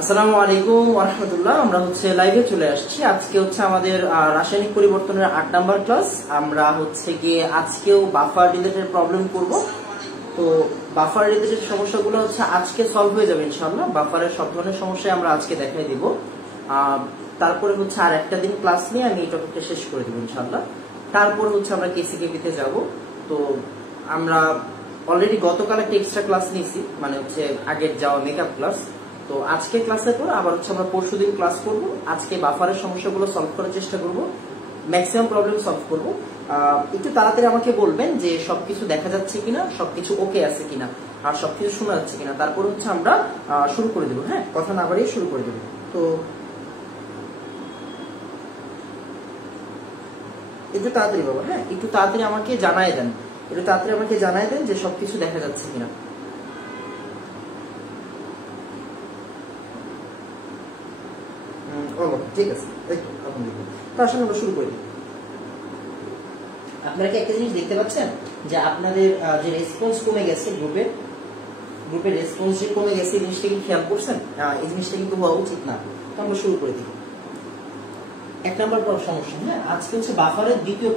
আসসালামু আলাইকুম ওয়া রাহমাতুল্লাহ। আমরা হচ্ছে লাইভে চলে আসছি। আজকে হচ্ছে আমাদের রাসায়নিক পরিবর্তনের 8 নাম্বার ক্লাস। আমরা হচ্ছে গিয়ে আজকেও বাফার রিলেটেড প্রবলেম করব। তো বাফার রিলেটেড সমস্যাগুলো হচ্ছে আজকে সলভ হয়ে যাবে ইনশাআল্লাহ। বাফারের সব ধরনের সমস্যা আমরা আজকে দেখাই দিব। তারপরে হচ্ছে আর একটা দিন ক্লাস নিয়ে আমি এই টপিকটা শেষ করে দেব ইনশাআল্লাহ। তারপর হচ্ছে আমরা কেসিকেপিতে যাব। তো আমরা অলরেডি গতকাল একটা এক্সট্রা ক্লাস নিয়েছি, মানে হচ্ছে আগের যাওয়া মেকআপ ক্লাস। তো আজকে ক্লাসের পর আবার হচ্ছে আমরা পরশুদিন ক্লাস করব। আজকে বাফারের সমস্যাগুলো সলভ করার চেষ্টা করব, ম্যাক্সিমাম প্রবলেম সলভ করব। একটু তাড়াতাড়ি আমাকে বলবেন যে সবকিছু দেখা যাচ্ছে কিনা, সবকিছু ওকে আছে কিনা, আর সবকিছু শোনা যাচ্ছে কিনা। তারপর হচ্ছে আমরা শুরু করে দেবো। হ্যাঁ, কথা না বাড়িয়ে শুরু করে দেবো। তো একটু তাড়াতাড়ি বাবা, হ্যাঁ একটু তাড়াতাড়ি আমাকে জানাই দেন, একটু তাড়াতাড়ি আমাকে জানাই দেন যে সবকিছু দেখা যাচ্ছে কিনা। ঠিক আছে, তো আসলে আমরা শুরু করি। আপনারা কি একটা জিনিস দেখতে পাচ্ছেন যে আপনাদের যে রেসপন্স কমে গেছে, গ্রুপের রেসপন্স যে কমে গেছে, এই জিনিসটা কি খেয়াল করছেন? এই জিনিসটা কিন্তু হওয়া উচিত না। তো আমরা শুরু করে দিই। 1 নাম্বার সমস্যা। হ্যাঁ, আজকে হচ্ছে বাফারের দ্বিতীয়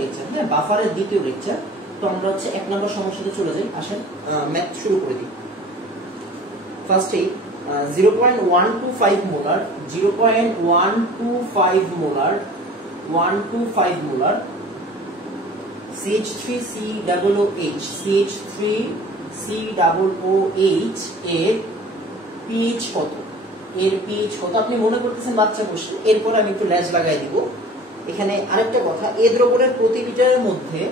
লেকচার। হ্যাঁ, বাফারের দ্বিতীয় লেকচার। তো আমরা হচ্ছে 1 নাম্বার সমস্যাতে চলে যাই। আসেন ম্যাথ শুরু করে দিই। ফার্স্টেই 0.125 molar, 0.125 molar, 125 molar CH3COOH, CH3COOH এর pH কত? এর pH কত আপনি মনে করতেছেন বাচ্চা কোশ্চেন। এরপর আমি একটু ল্যাজ লাগাই দিব। এখানে আরেকটা কথা, এই দ্রবণের প্রতি লিটারের মধ্যে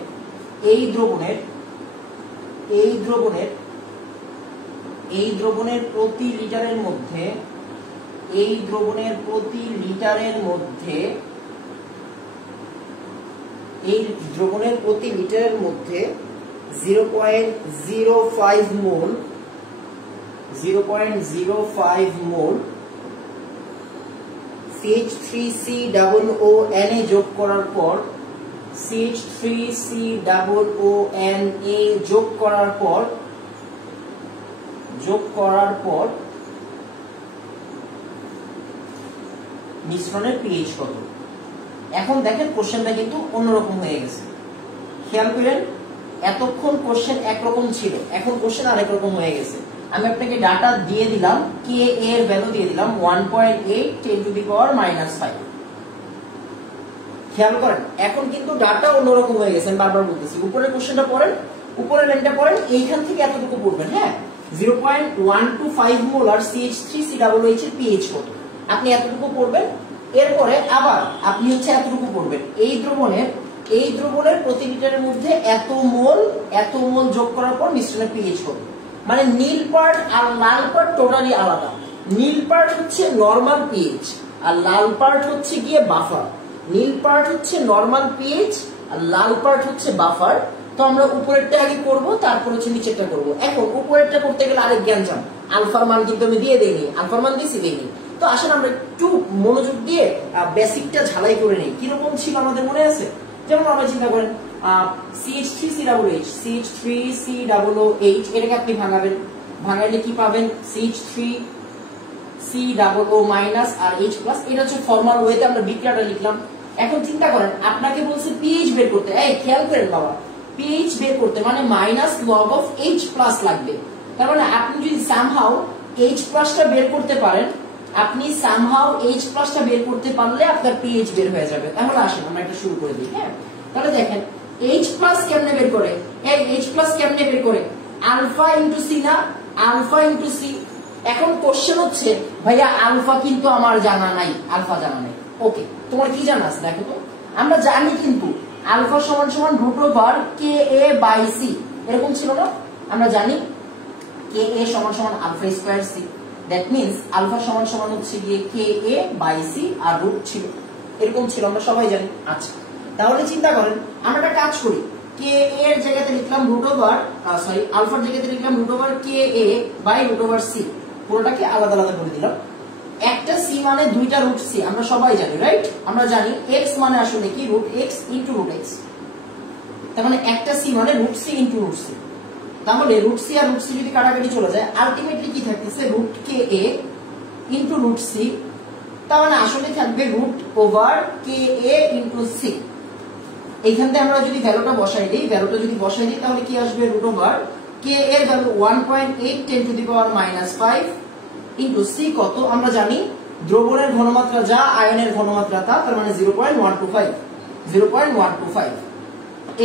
এই দ্রবণের প্রতি লিটারের মধ্যে 0.05 মোল CH3COONA যোগ করার পর মিশ্রণের pH কত? এখন দেখেন কোশ্চেনটা কিন্তু অন্যরকম হয়ে গেছে। খেয়াল করেন, এতক্ষণ কোশ্চেন একরকম ছিল, এখন কোশ্চেন আরেক রকম হয়ে গেছে। আমি আপনাকে ডাটা দিয়ে দিলাম, কে এর ভ্যালু দিয়ে দিলাম 1.8 10⁻⁻5। খেয়াল করেন, এখন কিন্তু ডাটা অন্যরকম হয়ে গেছে। আমি বারবার বলতেছি, উপরের কোশ্চেনটা পড়েন, উপরের লাইনটা পড়েন, এইখান থেকে এতটুকু পড়বেন। হ্যাঁ, 0.125 মোলার CH3COOH এর pH কত আপনি এতটুকু পড়বেন। এরপরে আবার আপনি হচ্ছে এতটুকু পড়বেন, এই দ্রবণের প্রতি লিটারের মধ্যে এত মোল যোগ করার পর মিশ্রণের pH কত। মানে নীল পার্ট আর লাল পার্ট টোটালি আলাদা। নীল পার্ট হচ্ছে নরমাল pH আর লাল পার্ট হচ্ছে গিয়ে বাফার। নীল পার্ট হচ্ছে নরমাল pH আর লাল পার্ট হচ্ছে বাফার। তো আমরা উপরেরটা আগে করব, তারপর হচ্ছে নিচেরটা করব। এখন উপরেরটা করতে গেলে আরেক জ্ঞান জান, আলফার মান কিন্তু আমি দিয়ে দেইনি, আলফার মান দিয়েছি। তো আসলে আমরা একটু মনোযোগ দিয়ে বেসিকটা ঝালাই করে নিই। কিরকম ছিল আমাদের মনে আছে? যেমন আমরা চিন্তা করেন CH3COOH, এটাকে আপনি ভাঙাবেন, ভাঙাইলে কি পাবেন? CH3COO- আর H+। এটা হচ্ছে ফর্মাল ওয়েতে আমরা বিক্রিয়াটা লিখলাম। এখন চিন্তা করেন, আপনাকে বলছে pH বের করতে। এই খেয়াল করেন বাবা, pH বের করতে মানে -log(H+ লাগবে। তার মানে আপনি যদি সামহাউ H+টা বের করতে পারেন, বের করতে পারলে আপনার pH বের হয়ে যাবে। তাহলে আসেন আমরা এটা শুরু করে দিই। হ্যাঁ, তাহলে দেখেন H+ কেমনে বের করে? এই H+ কেমনে বের করে? আলফা ইনটু সি না, আলফা ইনটু সি। এখন কোশ্চেন হচ্ছে ভাইয়া আলফা কিন্তু আমার জানা নাই, আলফা জানা নাই। ওকে, তোমার কি জানা আছে দেখো তো। আমরা জানি কিন্তু আলফা সমান সমান root over K A by C, এরকম ছিল না? আমরা জানি কে এ সমান সমান alpha square C, that means alpha সমান সমান হচ্ছে গিয়ে কে এ বাই সি আর রুট ছিল, এরকম ছিল, আমরা সবাই জানি। আচ্ছা, তাহলে চিন্তা করেন, আমরা একটা কাজ করি, কে এর জায়গাতে লিখলাম রুট ওভার, সরি আলফার জায়গাতে লিখলাম root over K A by root over C, পুরোটাকে আলাদা আলাদা করে দিলাম। একটা সি মানে দুইটা রুট সি, আমরা সবাই জানি, রাইট? আমরা জানি এক্স মানে আসলে কি root X into root X, তার মানে একটা সি মানে root C into root C. তাহলে রুট সি আর রুট সি যদি কাটাকাটি চলে যায়, আলটিমেটলি কি থাকতেছে root K A into root C, তার মানে আসলে থাকবে root over K A into C. এইখান থেকে আমরা যদি ভ্যালুটা বসাই দিই, তাহলে কি আসবে রুট ওভার কে এর value 1.8 10 to the power -5 into C কত আমরা জানি, দ্রবণের ঘনমাত্রা যা আয়নের ঘনমাত্রা তা, তার মানে 0.125।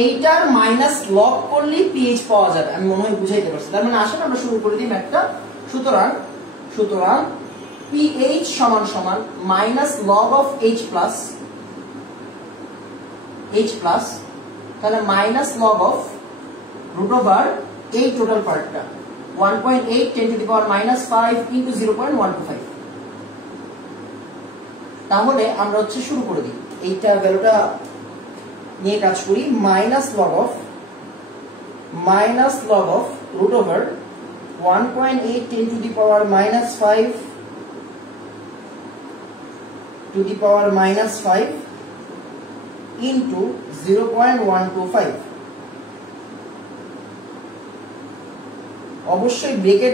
এইটার মাইনাস লগ করলে পিএইচ পাওয়া যাবে, আমি মনে হয় বুঝাইতে পারছি। তার মানে আসলে আমরা শুরু করে দিই ম্যাথটা। সুতরাং পিএইচ সমান সমান minus log of H plus, তাহলে minus log of root over এই টোটাল পার্টটা 1.8 10 টু দি পাওয়ার -5 ইনটু 0.125। তাহলে আমরা হচ্ছে শুরু করে দিই, এইটা ভ্যালুটা নিয়ে কাজ করি। Minus log of root over 1.8 10 to the power -5 to the power -5 into 0.125। অবশ্যই ব্রেকেট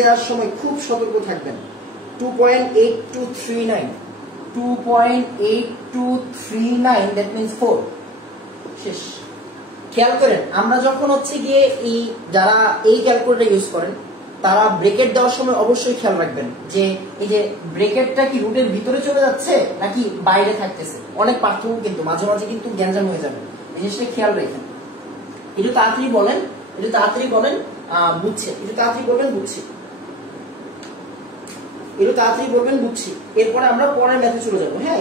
দেওয়ার সময় খুব সতর্ক থাকবেন। 2.8239 দ্যাট মিন্স 4 শেষ। খেয়াল করেন, আমরা যখন হচ্ছে গিয়ে এই যারা এই ক্যালকুলেটর ইউজ করেন তারা ব্রেকেট দেওয়ার সময় অবশ্যই খেয়াল রাখবেন যে এই যে ব্রেকেটটা কি রুটের ভিতরে চলে যাচ্ছে নাকি বাইরে থাকতেছে, অনেক পার্থক্য কিন্তু মাঝে মাঝে কিন্তু গ্যাঞ্জাম হয়ে যাবে, এই জিনিসটা খেয়াল রাখেন। একটু তাড়াতাড়ি বলেন বুঝছে, একটু তাড়াতাড়ি বলবেন বুঝছি। এরপরে আমরা পরের ম্যাথে চলে যাবো। হ্যাঁ,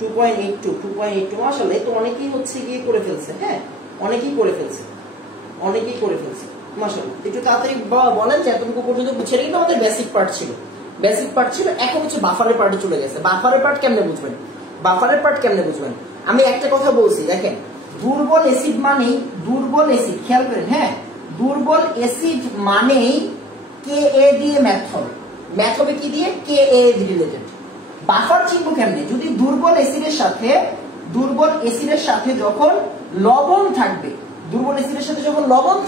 2.82 আসলে তো অনেকেই হচ্ছে গিয়ে করে ফেলছে। হ্যাঁ, অনেকেই করে ফেলছে মাশাআল্লাহ। একটু তাড়াতাড়ি বলেন যে এতটুকু পর্যন্ত বুঝছে। কিন্তু আমাদের বেসিক পার্ট ছিল, এখন হচ্ছে বাফারের পার্টে চলে গেছে। বাফারের পার্ট কেমনে বুঝবেন? আমি একটা কথা বলছি, দেখেন, দুর্বল অ্যাসিড খেয়াল করেন। হ্যাঁ, দুর্বল অ্যাসিড মানেই কে এ দিয়ে ম্যাথ হবে কি দিয়ে? কে এ রিলেটেড। বাফার চিনব কেমনে? যদি দুর্বল অ্যাসিডের সাথে যখন লবণ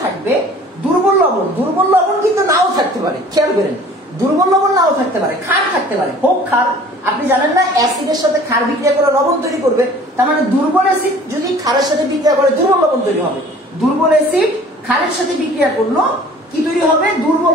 থাকবে, দুর্বল লবণ কিন্তু নাও থাকতে পারে। খেয়াল করেন, দুর্বল লবণ নাও থাকতে পারে, ক্ষার থাকতে পারে, হোক ক্ষার। আপনি জানেন না অ্যাসিডের সাথে ক্ষার বিক্রিয়া করে লবণ তৈরি করবে, তার মানে দুর্বল অ্যাসিড যদি ক্ষারের সাথে বিক্রিয়া করে দুর্বল লবণ তৈরি হবে। দুর্বল অ্যাসিড ক্ষারের সাথে বিক্রিয়া করলো কি তৈরি হবে? দুর্বল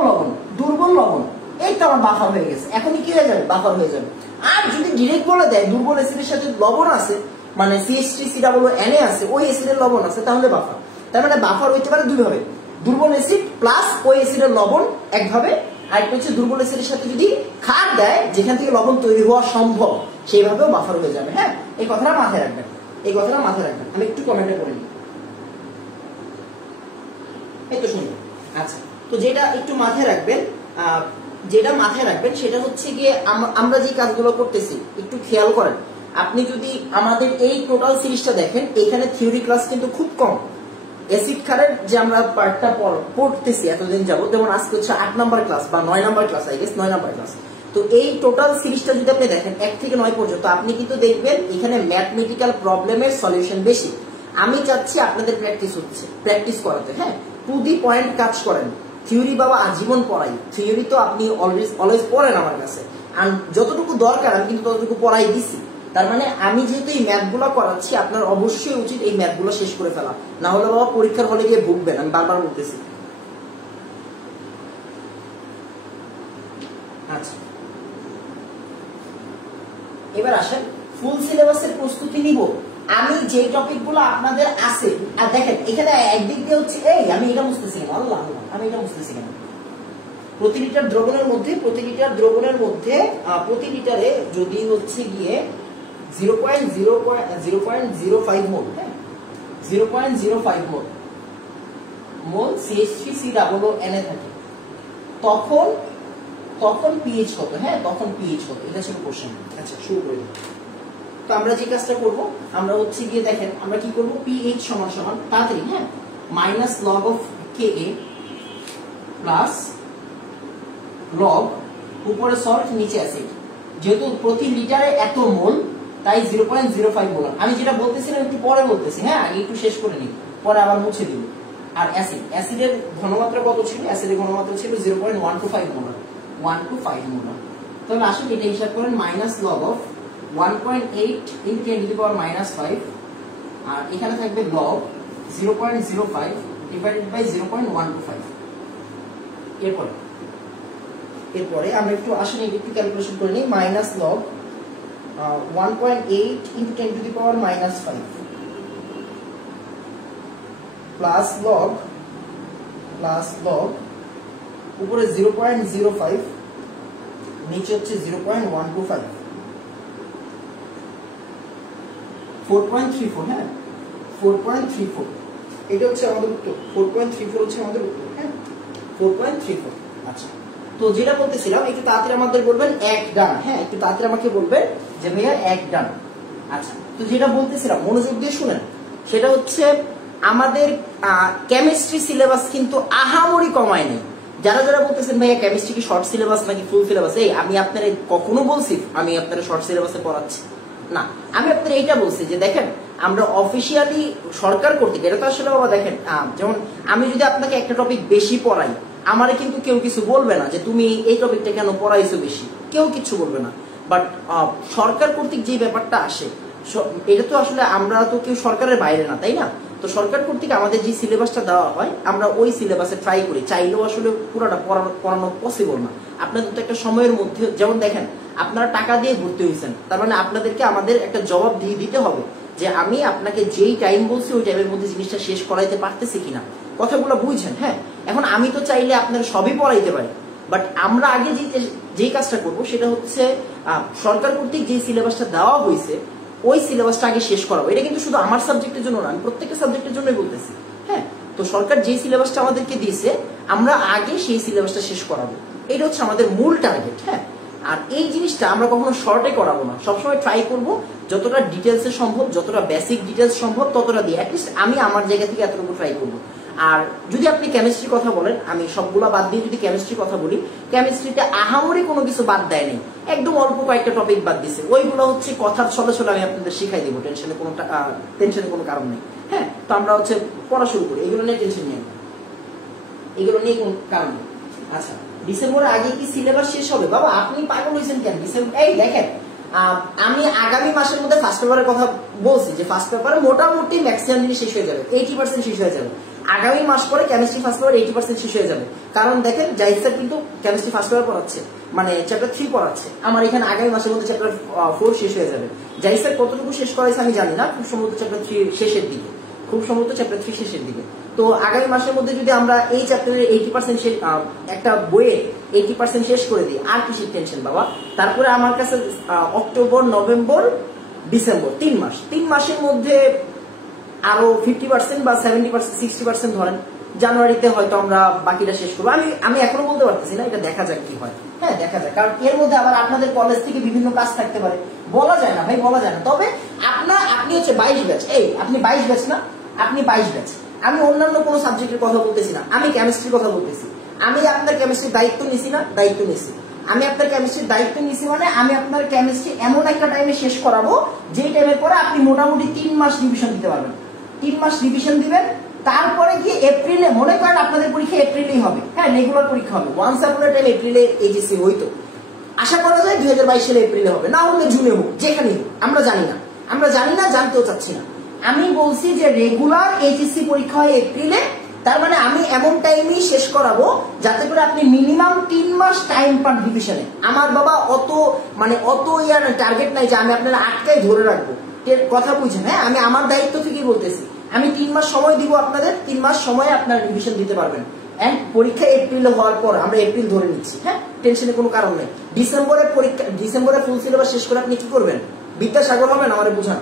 লবণ। এই তো আমার বাফার হয়ে গেছে। এখনই কি হয়ে যাবে? বাফার হয়ে যাবে। আর যদি ডিরেক্ট বলে দেয় দুর্বল অ্যাসিডের সাথে লবণ আছে, মানে CH3COO আছে, ওই অ্যাসিডের লবণ আছে, তাহলে বাফার। তার মানে বাফার হইতে পারে দুই ভাবে, দুর্বল অ্যাসিড প্লাস ওই অ্যাসিডের লবণ একভাবে, আর একটা হচ্ছে দুর্বল অ্যাসিডের সাথে যদি ক্ষার দেয় যেখান থেকে লবণ তৈরি হওয়া সম্ভব, সেইভাবেও বাফার হয়ে যাবে। হ্যাঁ, এই কথাটা মাথায় রাখবেন। আমি একটু কমেন্টে করে নিই। এই তো শুনুন। আচ্ছা, তো যেটা একটু মাথায় রাখবেন সেটা হচ্ছে গিয়ে আমরা যে কাজগুলো করতেছি একটু খেয়াল করেন। আপনি যদি আমাদের এই টোটাল সিরিজটা দেখেন, এখানে থিওরি ক্লাস কিন্তু খুব কম। অ্যাসিড ক্ষারের যে আমরা পার্টটা পড়তেছি এতদিন যাবত, যেমন আজকে হচ্ছে 8 নাম্বার ক্লাস বা 9 নাম্বার ক্লাস, 9 নাম্বার ক্লাস। তো এই টোটাল সিরিজটা যদি আপনি দেখেন 1 থেকে 9 পর্যন্ত, আপনি কিন্তু দেখবেন এখানে ম্যাথমেটিক্যাল প্রবলেমের সলিউশন বেশি। আমি চাচ্ছি আপনাদের প্র্যাকটিস করাতে। হ্যাঁ, টু দি পয়েন্ট কাজ করেন। থিওরি বাবা আজীবন পড়াই, থিওরি তো আপনি অলওয়েজ পড়েন আমার কাছে, আর যতটুকু দরকার আমি কিন্তু ততটুকু পড়াই দিছি। তার মানে আমি যেহেতু এই ম্যাথগুলো করাচ্ছি, আপনার অবশ্যই উচিত এই ম্যাথগুলো শেষ করে ফেলা, না হলে বাবা পরীক্ষার হলে গিয়ে ভুগবেন। আমি বারবার বলতেছি। আচ্ছা, এবার আসেন ফুল সিলেবাসের প্রস্তুতি নিব আমি যে টপিকগুলো আপনাদের আছে, আর দেখেন এখানে একদিক দিয়ে হচ্ছে এই আমি এটা বুঝতেছি না, আল্লাহ আমি এটা বুঝতেছি না, প্রতি লিটার দ্রবণের মধ্যে প্রতি লিটারে যদি হচ্ছে গিয়ে 0.05 মোল, হ্যাঁ 0.05 মোল CH3COONA থাকে, তখন পিএইচ কত, হ্যাঁ তখন পিএইচ কত, এটা ছিল কোশ্চেন। আচ্ছা শুরু করে দিই। তো আমরা যে কাজটা করব, আমরা হচ্ছে গিয়ে দেখেন আমরা কি করব, পিএইচ সমান সমান তাড়াতাড়ি, হ্যাঁ minus log of KA plus log উপরে সল্ট নিচে অ্যাসিড, যেহেতু প্রতি লিটারে এত মোল তাই 0.05 মোল। আমি যেটা বলতেছিলাম একটু পরে বলতেছি, হ্যাঁ আগে একটু শেষ করে নিই, পরে আবার মুছে দিব। আর অ্যাসিডের ঘনমাত্রা কত ছিল, অ্যাসিডের ঘনমাত্রা ছিল 0.125 মোল, 125 মোল। তাহলে আসলে এটা হিসাব করেন মাইনাস লগ অফ 1.8 × 10⁻⁻5, আর এখানে থাকবে লগ 0.05 ডিভাইডেড বাই 0.125। এরপরে আমরা একটু আসলে একটু ক্যালকুলেশন করে নিই, মাইনাস লগ 1.8 × 10⁻⁻5 প্লাস লগ উপরে 0.05 নিচে হচ্ছে 0.125, 4.34, হ্যাঁ 4.34 এটা হচ্ছে আমাদের উত্তর, 4.34 হচ্ছে আমাদের উত্তর, হ্যাঁ 4.34। আচ্ছা তো যেটা বলতেছিলাম একটু তাড়াতাড়ি আমাদের বলবেন এক ডান, হ্যাঁ একটু তাড়াতাড়ি আমাকে বলবেন যে ভাইয়া এক ডান। আচ্ছা তো যেটা বলতেছিলাম মনোযোগ দিয়ে শুনেন, সেটা হচ্ছে আমাদের কেমিস্ট্রি সিলেবাস কিন্তু আহামরি কমায় নেই। যারা বলতেছেন ভাইয়া কেমিস্ট্রি কি শর্ট সিলেবাস নাকি ফুল সিলেবাস, এই আমি আপনারা কখনো বলছি আমি আপনারা শর্ট সিলেবাসে পড়াচ্ছি না, আমি আপনারা এইটা বলছি যে দেখেন আমরা অফিসিয়ালি সরকার কর্তৃক, এটা তো আসলে বাবা দেখেন যেমন আমি যদি আপনাকে একটা টপিক বেশি পড়াই, আমারে কিন্তু কেউ কিছু বলবে না যে তুমি এই টপিকটা কেন পড়াইছো বেশি, কেউ কিছু বলবে না। বাট সরকার কর্তৃক যে ব্যাপারটা আসে, এটা তো আসলে আমরা তো কেউ সরকারের বাইরে না, তাই না? তো সরকার কর্তৃক আমাদের যে সিলেবাসটা দেওয়া হয় আমরা ওই সিলেবাসে ট্রাই করি, চাইলেও আসলে পুরোটা পড়ানো পসিবল না। আপনাদের তো একটা সময়ের মধ্যে, যেমন দেখেন আপনারা টাকা দিয়ে ভর্তি হয়েছেন, তার মানে আপনাদেরকে আমাদের একটা জবাব দিয়ে দিতে হবে যে আমি আপনাকে যেই টাইম বলছি ওই টাইমের মধ্যে জিনিসটা শেষ করাইতে পারতেছি কিনা, কথাগুলো বুঝছেন? হ্যাঁ এখন আমি তো চাইলে আপনারা সবই পড়াইতে পারি, বাট আমরা আগে যেই কাজটা করব সেটা হচ্ছে সরকার কর্তৃক যে সিলেবাসটা দেওয়া হয়েছে ওই সিলেবাসটা আগে শেষ করাবো। এটা কিন্তু শুধু আমার সাবজেক্টের জন্য না, আমি প্রত্যেকটা সাবজেক্টের জন্যই বলতেছি। হ্যাঁ তো সরকার যে সিলেবাসটা আমাদেরকে দিয়েছে আমরা আগে সেই সিলেবাসটা শেষ করাবো, এটা হচ্ছে আমাদের মূল টার্গেট। হ্যাঁ আর এই জিনিসটা আমরা কখনো শর্টে করাবো না, সবসময় ট্রাই করবো যতটা ডিটেলসে সম্ভব, যতটা বেসিক ডিটেলস সম্ভব ততটা দিয়ে, অ্যাটলিস্ট আমি আমার জায়গা থেকে এতটুকু ট্রাই করবো। আর যদি আপনি কেমিস্ট্রির কথা বলেন, আমি সবগুলা বাদ দিয়ে যদি কেমিস্ট্রির কথা বলি, কেমিস্ট্রিতে আহামরি কোনো কিছু বাদ দেয় নেই, একদম অল্প কয়েকটা টপিক বাদ দিছে, ওইগুলো হচ্ছে কথার ছলে আমি আপনাদের শিখাই দিব, টেনশনে কোনো কারণ নেই। হ্যাঁ তো আমরা হচ্ছে পড়া শুরু করি, এগুলো নিয়ে টেনশন নিয়ে, এগুলো নিয়ে কোনো কারণ নেই। আচ্ছা ডিসেম্বরের আগে কি সিলেবাস শেষ হবে? বাবা আপনি পাগল হয়েছেন কেন? ডিসেম্বর এই দেখেন আমি আগামী মাসের মধ্যে ফার্স্ট পেপারের কথা বলছি যে ফার্স্ট পেপারে মোটামুটি ম্যাক্সিমাম জিনিস শেষ হয়ে যাবে, 80% শেষ হয়ে যাবে। আগামী মাস পরে কেমিস্ট্রি ফার্স্ট পেপার 80% শেষ হয়ে যাবে, কারণ দেখেন জাহিদ স্যার কিন্তু কেমিস্ট্রি ফার্স্ট পেপার পড়াচ্ছে, মানে চ্যাপ্টার 3 পড়াচ্ছে, আমার এখানে আগামী মাসের মধ্যে চ্যাপ্টার 4 শেষ হয়ে যাবে। জাহিদ স্যার কতটুকু শেষ করাইছে আমি জানি না, খুব সম্ভবত চ্যাপ্টার 3 শেষের দিকে, তো আগামী মাসের মধ্যে যদি আমরা এই চ্যাপ্টারের 80% একটা বইয়ে 80% শেষ করে দিই, আর কিসের টেনশন বাবা। তারপরে আমার কাছে অক্টোবর, নভেম্বর, ডিসেম্বর 3 মাসের মধ্যে আরো 50% বা 70% 60% ধরেন, জানুয়ারিতে হয়তো আমরা বাকিটা শেষ করবো। আমি এখনো বলতে পারতেছি না, এটা দেখা যাক কি হয়। হ্যাঁ দেখা যাক, কারণ এর মধ্যে আবার আপনাদের কলেজ থেকে বিভিন্ন কাজ থাকতে পারে, বলা যায় না ভাই, বলা যায় না। তবে আপনি হচ্ছে 22 ব্যাচ, এই আপনি 22 ব্যাচ না, আপনি 22 ব্যাচ। আমি অন্যান্য কোনো সাবজেক্টের কথা বলতেছি না, আমি কেমিস্ট্রির কথা বলতেছি। আমি আপনার কেমিস্ট্রির দায়িত্ব নিছি না, দায়িত্ব নিছি। আমি আপনার কেমিস্ট্রির দায়িত্ব নিছি মানে আমি আপনার কেমিস্ট্রি এমন একটা টাইমে শেষ করাবো যেই টাইমের পরে আপনি মোটামুটি 3 মাস রিভিশন দিতে পারবেন। 3 মাস রিভিশন দিবেন, তারপরে গিয়ে এপ্রিলে, মনে করেন আপনাদের পরীক্ষা এপ্রিলেই হবে, হ্যাঁ রেগুলার পরীক্ষা হবে। ওয়ান্স আপন এ টাইম এপ্রিলে এইচএসসি হইতো, আশা করা যায় 2022 সালে এপ্রিলে হবে, না হলে জুনে হোক, যেখানেই হোক, আমরা জানি না, জানতেও চাচ্ছি না। আমি বলছি যে রেগুলার এইচএসসি পরীক্ষা হয় এপ্রিলে, তার মানে আমি এমন টাইমেই শেষ করাবো যাতে করে আপনি মিনিমাম 3 মাস টাইম পান রিভিশনে। আমার বাবা অত ইয়ার টার্গেট নাই যে আমি আপনারা আটকায় ধরে রাখবো, কথা বুঝছেন? হ্যাঁ, আমি আমার দায়িত্ব থেকেই বলতেছি। আমি 3 মাস সময় দিব আপনাদের, 3 মাস সময় আপনার রিভিশন দিতে পারবেন। এন্ড পরীক্ষা এপ্রিলে হওয়ার পর, আমরা এপ্রিল ধরে নিচ্ছি, হ্যাঁ, টেনশনের কোনো কারণ নেই। ডিসেম্বরে পরীক্ষা, ডিসেম্বরে ফুল সিলেবাস শেষ করে আপনি কি করবেন? বিদ্যাসাগর হবেন? আমারে বুঝান।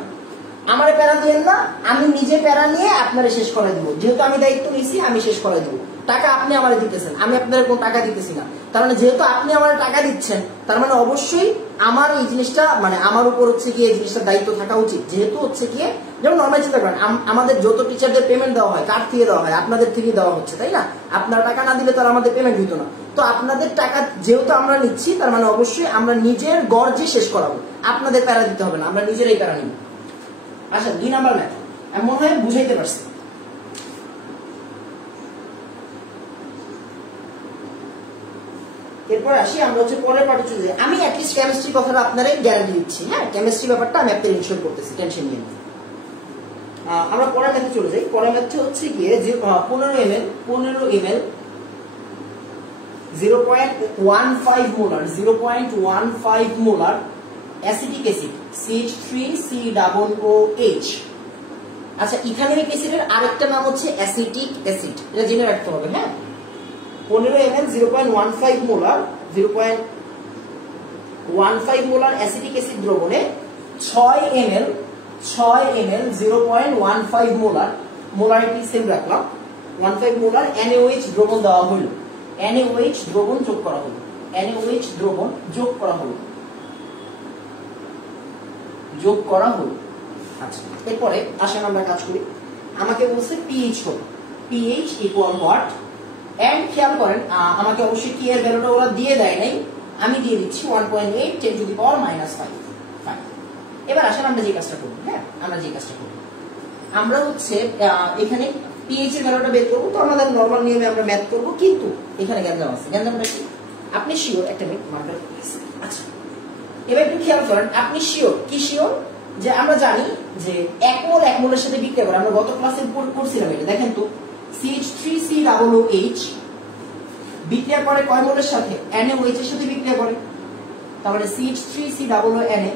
আমারে প্যারা দিয়েন না, আমি নিজে প্যারা নিয়ে আপনারে শেষ করাই দিব। যেহেতু আমি দায়িত্ব নিয়েছি, আমি শেষ করাই দিব। টাকা আপনি আমারে দিতেছেন, আমি আপনার কোনো টাকা দিতেছি না। তার মানে যেহেতু আপনি আমার টাকা দিচ্ছেন, তার মানে অবশ্যই আমার এই জিনিসটা, মানে আমার উপর হচ্ছে কি এই জিনিসটার দায়িত্ব থাকা উচিত। যেহেতু হচ্ছে কি, যেমন নর্মাল চিন্তা করেন, আমাদের যত টিচারদের পেমেন্ট দেওয়া হয় কার থেকে দেওয়া হয়? আপনাদের থেকে দেওয়া হচ্ছে, তাই না? আপনারা টাকা না দিলে তো আর আমাদের পেমেন্ট হইতো না। তো আপনাদের টাকা যেহেতু আমরা নিচ্ছি, তার মানে অবশ্যই আমরা নিজের গর্জে শেষ করাবো। আপনাদের প্যারা দিতে হবে না, আমরা নিজেরাই প্যারা নিব। আচ্ছা, 2 নাম্বার ম্যাথ এমন হয় বুঝাইতে পারছি। এরপর আসি আমরা হচ্ছে পরের পার্টে চলে যাই। আমি অ্যাটলিস্ট কেমিস্ট্রি কথাটা আপনারে গ্যারান্টি দিচ্ছি, হ্যাঁ, কেমিস্ট্রি ব্যাপারটা আমি আপনাদের ইনশিওর করতেছি, টেনশন নিয়ে না। আমরা পরের ম্যাথে চলে যাই। পরের ম্যাথটা হচ্ছে গিয়ে যে 15 ml 0.15 molar 0.15 molar acetic acid CH3COOH। আচ্ছা, ইথানোয়িক অ্যাসিডের আরেকটা নাম হচ্ছে অ্যাসিটিক অ্যাসিড, এটা জেনে রাখতে হবে, হ্যাঁ। 15 ml 0.15 molar 0.15 molar acetic acid দ্রবণে 6 ml 0.15 মোলার, মোলারিটি সেম রাখলাম, 15 মোলার NaOH দ্রবণ দেওয়া হলো। NaOH দ্রবণ যোগ করা হলো, NaOH দ্রবণ যোগ করা হলো। আচ্ছা, এরপরে আসেন আমরা কাজ করি। আমাকে বলছে pH কত, pH ইকুয়াল হোয়াট, এন্ড খেয়াল করেন আমাকে অবশ্যই কি এর ভ্যালুটা ওরা দিয়ে দেয় নাই, আমি দিয়ে দিচ্ছি 1.8 10 টু দি পাওয়ার -5। এবার আসেন আমরা যে কাজটা করব, হ্যাঁ, আমরা হচ্ছে এখানে pH এর ভ্যালুটা বের করব। তো আমাদের নরমাল নিয়মে আমরা ম্যাথ করব, কিন্তু এখানে গ্যাঞ্জাম আছে। গ্যাঞ্জামটা কি? আপনি শিওর? একটা মিনিট মার্কার। আচ্ছা, এবার একটু খেয়াল করেন, আপনি শিওর? কি শিওর? যে আমরা জানি যে 1 মোল 1 মোলের সাথে বিক্রিয়া করে। আমরা গত ক্লাসে পড়ছিলাম এটা, দেখেন তো, CH3COOH বিক্রিয়া করে কয় মোলের সাথে? NaOH এর সাথে বিক্রিয়া করে। তাহলে CH3COONA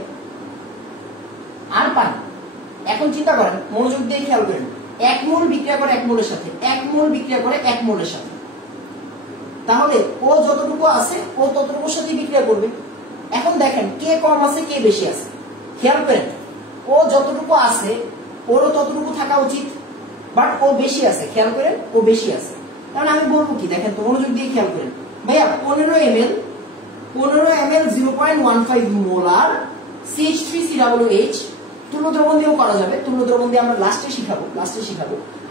আর পানি। এখন চিন্তা করেন, মনোযোগ দিয়ে খেয়াল করেন, 1 মোল বিক্রিয়া করে 1 মোলের সাথে, 1 মোল বিক্রিয়া করে 1 মোলের সাথে। তাহলে ও যতটুকু আছে ও ততটুকুর সাথে বিক্রিয়া করবে। এখন দেখেন কে কম আছে কে বেশি আছে, খেয়াল করেন। ও যতটুকু আছে ওরও ততটুকু থাকা উচিত, বাট ও বেশি আছে, খেয়াল করেন, ও বেশি আছে। তাহলে আমি বলবো কি, দেখেন তো, মনোযোগ দিয়ে খেয়াল করেন। ভাইয়া 15 ml 0.15 মোলার CH3COOH তুল্য দ্রবণ দিয়েও করা যাবে। তুল্য দ্রবণ দিয়ে আমরা লাস্টে শিখাবো।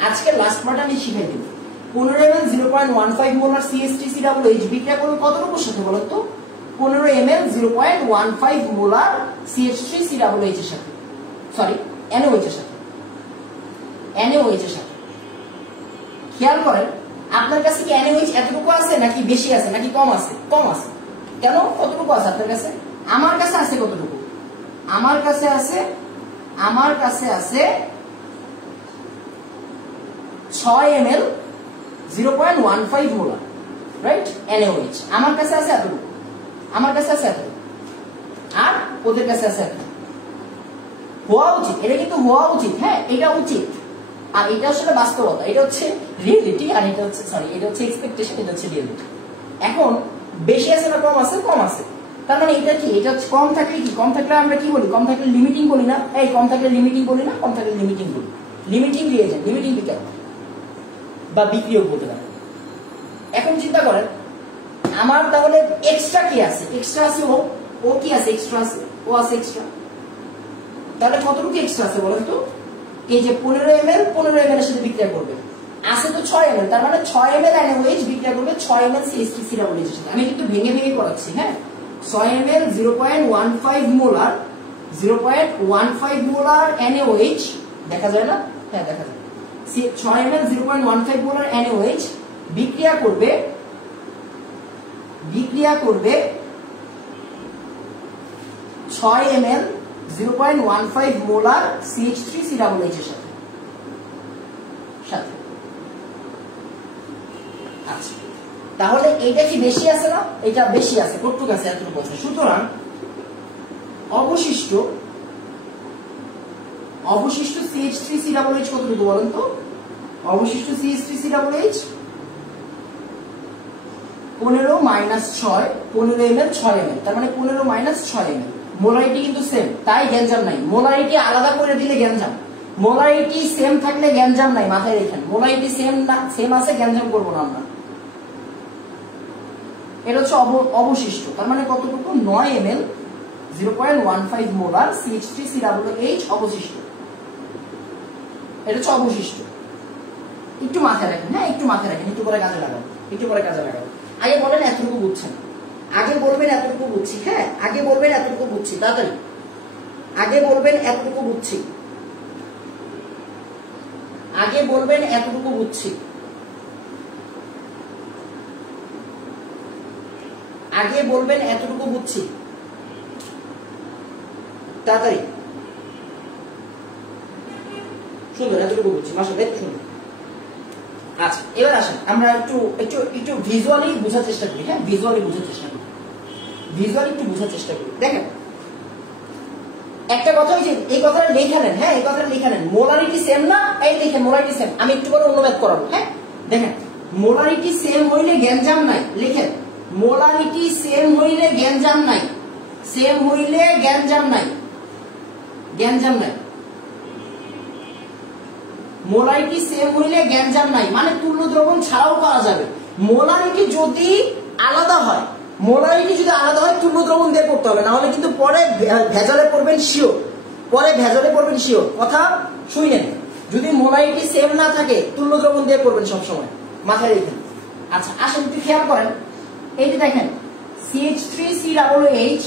আজকে লাস্ট পার্ট আমি শিখাই দেব। 15 ml 0.15 মোলার CH3COOH বিক্রিয়া করবে কতটুকুর সাথে বলেন তো? 15 ml 0.15 মোলার CH3COOH এর সাথে, সরি NaOH এর সাথে, খেয়াল করেন আপনার কাছে কি NaOH এতটুকু আছে নাকি বেশি আছে নাকি কম আছে? কম আছে। কেন? কতটুকু আছে আপনার কাছে? আমার কাছে আছে কতটুকু? আমার কাছে আছে 6 ml 0.15 মোলার, রাইট, NaOH আমার কাছে আছে এতটুকু, আর ওদের কাছে আছে এতটুকু। হওয়া উচিত, এটা কিন্তু হওয়া উচিত, হ্যাঁ, এটা উচিত। আর এটা আসলে বাস্তবতা, এটা হচ্ছে রিয়েলিটি, আর এটা হচ্ছে এটা হচ্ছে এক্সপেকটেশন, এটা হচ্ছে রিয়েলিটি। এখন বেশি আছে না কম আছে? কম আছে। তার মানে এটা কি? এটা হচ্ছে কম থাকলে কি? কম থাকলে আমরা কি বলি? কম থাকলে লিমিটিং বলি না? কম থাকলে লিমিটিং বলি না? কম থাকলে লিমিটিং বলি। লিমিটিং রিয়েজেন্ট, লিমিটিং বিক্রিয়া বা বিক্রিয়ক বলতে পারে। এখন চিন্তা করেন, আমার তাহলে এক্সট্রা কি আছে? এক্সট্রা আছে ও কি আছে? এক্সট্রা আছে, ও আছে এক্সট্রা। তাহলে কতটুকু এক্সট্রা আছে বলেন তো? এই যে 15 ml এর সাথে বিক্রিয়া করবে, আছে তো 6 ml, তার মানে 6 ml NaOH বিক্রিয়া করবে 6 ml CH3COOH এর সাথে। আমি কিন্তু ভেঙে করাচ্ছি, হ্যাঁ। 6 ml 0.15 মোলার NaOH দেখা যায় না? হ্যাঁ, দেখা যায়। 6 ml 0.15 মোলার NaOH বিক্রিয়া করবে 6 ml 0.15 মোলার CH3COOH এর সাথে। আচ্ছা, তাহলে এটা কি বেশি আছে না? এটা বেশি আছে, কতটুকু আছে? এতটুকু আছে। সুতরাং অবশিষ্ট অবশিষ্ট CH3COOH কতটুকু বলেন তো? অবশিষ্ট CH3COOH 15 - 6 15 ml 6 ml, তার মানে 15 - 6 ml। মোলারিটি কিন্তু সেম, তাই গ্যাঞ্জাম নাই। মোলারিটি আলাদা করে দিলে গ্যাঞ্জাম, মোলারিটি সেম থাকলে গ্যাঞ্জাম নাই, মাথায় রাখেন। মোলারিটি সেম আছে, গ্যাঞ্জাম করবো না আমরা। এটা হচ্ছে অবশিষ্ট, তার মানে কতটুকু? 9 ml 0.15 মোলার CH3COOH অবশিষ্ট। এটা হচ্ছে অবশিষ্ট। একটু মাথায় রাখেন, হ্যাঁ একটু মাথায় রাখেন, একটু পরে কাজে লাগাবো, একটু পরে কাজে লাগাবো। আগে বলেন এতটুকু বুঝছেন, আগে বলবেন এতটুকু বুঝছি, হ্যাঁ আগে বলবেন এতটুকু বুঝছি, তাড়াতাড়ি আগে বলবেন এতটুকু বুঝছি, আগে বলবেন এতটুকু বুঝছি, আগে বলবেন এতটুকু বুঝছি, তাড়াতাড়ি। সুন্দর, এতটুকু বুঝছি, মাশাআল্লাহ, একটু সুন্দর। আচ্ছা এবার আসেন আমরা একটু একটু একটু ভিজুয়ালি বোঝার চেষ্টা করি, হ্যাঁ ভিজুয়ালি বোঝার চেষ্টা করি, ভিজুয়ালি একটু বোঝার চেষ্টা করি। দেখেন একটা কথা, হচ্ছে এই কথাটা লিখে নেন, হ্যাঁ এই কথাটা লিখে নেন। মোলারিটি সেম না, এই দেখেন মোলারিটি সেম। আমি একটু করে অনুবাদ করাবো, হ্যাঁ দেখেন মোলারিটি সেম হইলে গ্যাঞ্জাম নাই, লিখেন মোলারিটি সেম হইলে গ্যাঞ্জাম নাই, সেম হইলে গ্যাঞ্জাম নাই, গ্যাঞ্জাম নাই। মোলারিটি সেম হইলে গ্যাঞ্জাম নাই মানে তুল্য দ্রবণ ছাড়াও করা যাবে। মোলারিটি যদি আলাদা হয়, মোলারিটি যদি আলাদা হয় তুল্য দ্রবণ দিয়ে করতে হবে, না হলে কিন্তু পরে ভেজালে পড়বেন শিওর, পরে ভেজালে পড়বেন শিওর। কথা শুনেন, যদি মোলারিটি সেম না থাকে তুল্য দ্রবণ দিয়ে করবেন সবসময়, মাথায় রেখেন। আচ্ছা আসেন একটু খেয়াল করেন, এই যে দেখেন CH3COOH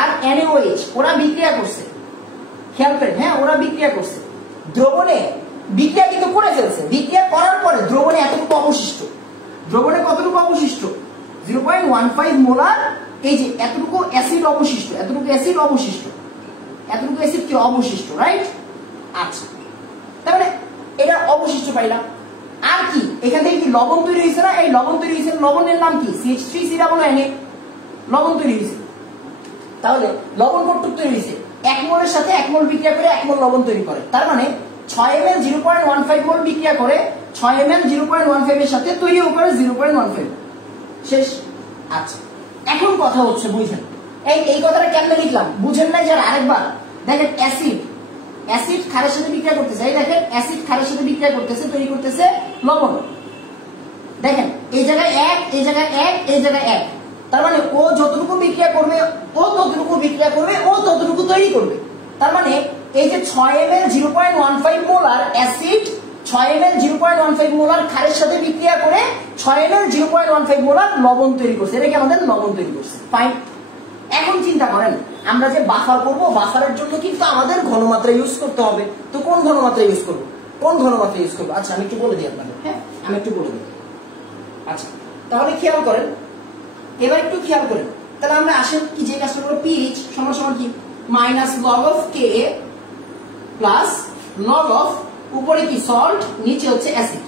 আর NaOH ওরা বিক্রিয়া করছে, খেয়াল করেন, হ্যাঁ ওরা বিক্রিয়া করছে, দ্রবণে বিক্রিয়া কিন্তু করে ফেলছে। বিক্রিয়া করার পরে দ্রবণে এতটুকু অবশিষ্ট, দ্রবণে কতটুকু অবশিষ্ট? 0.15 মোলার। এই যে এতটুকু অ্যাসিড অবশিষ্ট, এতটুকু অ্যাসিড অবশিষ্ট, এতটুকু অ্যাসিড কি অবশিষ্ট, রাইট? আচ্ছা তাহলে এটা অবশিষ্ট পাইলাম। আর কি এখান থেকে কি লবণ তৈরি হয়েছে না? এই লবণ তৈরি হয়েছে, লবণের নাম কি? CH3COONA, লবণ তৈরি হয়েছে। তাহলে লবণ কতটুকু তৈরি হয়েছে? 1 মোলের সাথে 1 মোল বিক্রিয়া করে 1 মোল লবণ তৈরি করে, তার মানে 6 ml 0.15 মোল বিক্রিয়া করে 6 ml 0.15 এর সাথে তৈরিও করে 0.15, শেষ। আচ্ছা এখন কথা হচ্ছে বুঝেন, এই কথাটা কেমনে লিখলাম বুঝেন নাই যারা? আরেকবার দেখেন, অ্যাসিড অ্যাসিড ক্ষারের সাথে বিক্রিয়া করতেছে, এই দেখেন অ্যাসিড ক্ষারের সাথে বিক্রিয়া করতেছে, তৈরি করতেছে লবণ। দেখেন এই জায়গায় 1, এই জায়গায় 1, এই জায়গায় 1, তার মানে ও যতটুকু বিক্রিয়া করবে ও ততটুকু বিক্রিয়া করবে, ও ততটুকু তৈরি করবে। তার মানে এই যে 6 ml 0.15 molar acid 6 ml 0.15 molar ক্ষারের সাথে বিক্রিয়া করে 6 ml 0.15 মোলার লবণ তৈরি করছে, এটা কি আমাদের লবণ তৈরি করছে, ফাইন। এখন চিন্তা করেন আমরা যে বাফার করব, বাফারের জন্য কিন্তু আমাদের ঘনমাত্রা ইউজ করতে হবে। তো কোন ঘনমাত্রা ইউজ করব, কোন ঘনমাত্রা ইউজ করব? আচ্ছা আমি একটু বলে দিই আপনাদের, হ্যাঁ আমি একটু বলে দিই। আচ্ছা তাহলে খেয়াল করেন, এবার একটু খেয়াল করেন, তাহলে আমরা আসেন কি যে কাজটা করব, pH সমান সমান কি -log of Ka plus log of উপরে কি সল্ট, নিচে হচ্ছে অ্যাসিড।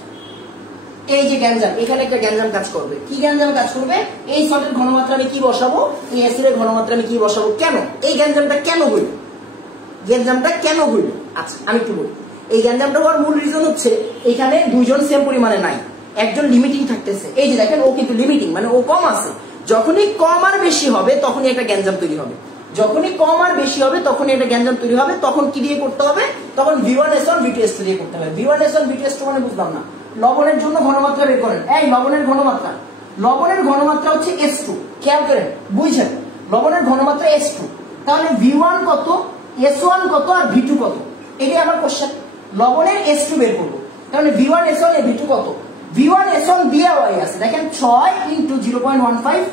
এই যে গ্যাঞ্জাম, এখানে একটা গ্যাঞ্জাম কাজ করবে। কি গ্যাঞ্জাম কাজ করবে? এই সল্টের ঘনমাত্রা আমি কি বসাবো, এই অ্যাসিডের ঘনমাত্রা আমি কি বসাবো। কেন এই গ্যাঞ্জামটা কেন হইল, গ্যাঞ্জামটা কেন হইল? আচ্ছা আমি একটু বলি, এই গ্যাঞ্জামটা হওয়ার মূল রিজন হচ্ছে এখানে দুইজন সেম পরিমাণে নাই, একজন লিমিটিং থাকতেছে। এই যে দেখেন ও কিন্তু লিমিটিং, মানে ও কম আছে। যখনই কম আর বেশি হবে তখনই একটা গ্যাঞ্জাম তৈরি হবে, যখনই কম আর বেশি হবে তখনই একটা গ্যাঞ্জাম তৈরি হবে। তখন কি দিয়ে করতে হবে? তখন V1S1 V2S2 দিয়ে করতে হবে। V1S1 V2S2 মানে বুঝলাম না। লবণের জন্য ঘনমাত্রা বের করেন, এই লবণের ঘনমাত্রা, লবণের ঘনমাত্রা হচ্ছে S2, খেয়াল করেন বুঝছেন, লবণের ঘনমাত্রা S2। তাহলে V1 কত, S1 কত আর V2 কত, এটাই আমার কোশ্চেন। লবণের S2 বের করবো, তাহলে V1 S1 এর V2 কত? V1 S1 দেওয়া আছে, দেখেন 6 × 0.15,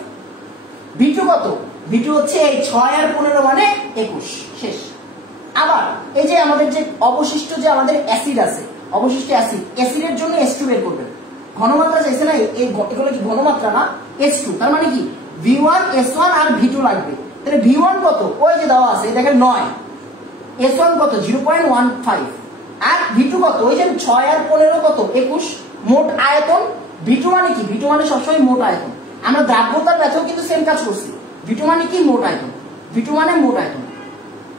V2 কত? V2 হচ্ছে এই 6 আর 15 মানে 21, শেষ। আবার এই যে আমাদের যে অবশিষ্ট যে আমাদের অ্যাসিড আছে, অবশিষ্ট অ্যাসিড, অ্যাসিডের জন্য S2 বের করবেন। ঘনমাত্রা চাইছে না, এগুলো কি ঘনমাত্রা না, S2, তার মানে কি V1 S1 আর V2 লাগবে। তাহলে V1 কত? ওই যে দেওয়া আছে, দেখেন 9, S1 কত 0.15 আর V2 কত? ওই যে 6 আর 15 কত 21, মোট আয়তন। V2 মানে কি? V2 মানে সবসময় মোট আয়তন। আমরা দ্রাব্যতার ব্যাথেও কিন্তু সেম কাজ করছি। V2 মানে কি? মোট আয়তন। V2 মানে মোট আয়তন।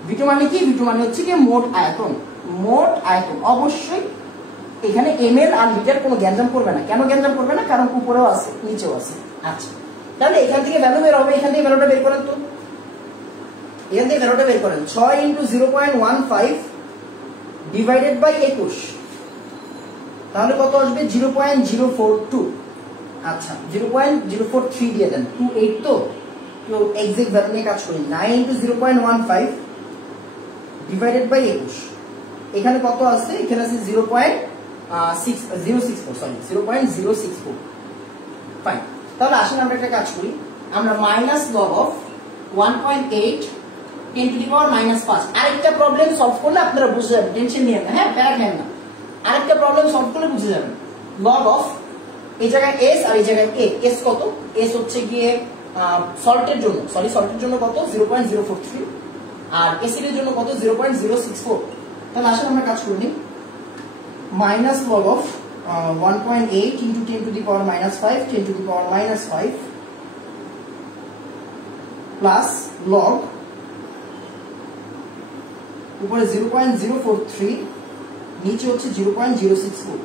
V2 মানে কি? V2 মানে হচ্ছে কি মোট আয়তন। মোট আয়তন অবশ্যই এখানে ml আর লিটার কোনো গ্যাঞ্জাম করবে না। কেন গ্যাঞ্জাম করবে না? কারণ উপরেও আছে নিচেও আছে। আচ্ছা, তাহলে এখান থেকে ভ্যালু বের হবে। এখান থেকে ভ্যালুটা বের করেন তো, এখান থেকে ভ্যালুটা বের করেন। 6 × 0.15 ডিভাইডেড বাই 21, তাহলে কত আসবে? 0.042। আচ্ছা, 0.043 দিয়ে দেন। 28 তো এক্সাক্ট ভ্যালু নিয়ে কাজ করি। 9 × 0.15 ডিভাইডেড বাই 21, এখানে কত আছে? এখানে আছে 0.064, সরি 0.064। ফাইন, তাহলে আসেন আমরা একটা কাজ করি। আমরা minus log of 1.8 10 to the power -5, আরেকটা প্রবলেম সলভ করলে আপনারা বুঝে যাবেন, টেনশন নিয়ে না, হ্যাঁ প্যারা নেন না। আরেকটা প্রবলেম সলভ করলে বুঝে যাবেন। লগ অফ এই জায়গায় s আর এই জায়গায় a, s কত? s হচ্ছে গিয়ে সল্টের জন্য, সরি সল্টের জন্য কত? 0.043, আর অ্যাসিডের জন্য কত? 0.064। তাহলে আসলে আমরা কাজ করে নিই। Minus log of 1.8 × 10 to the power -5 10 to the power -5 plus log উপরে 0.043, নিচে হচ্ছে 0.064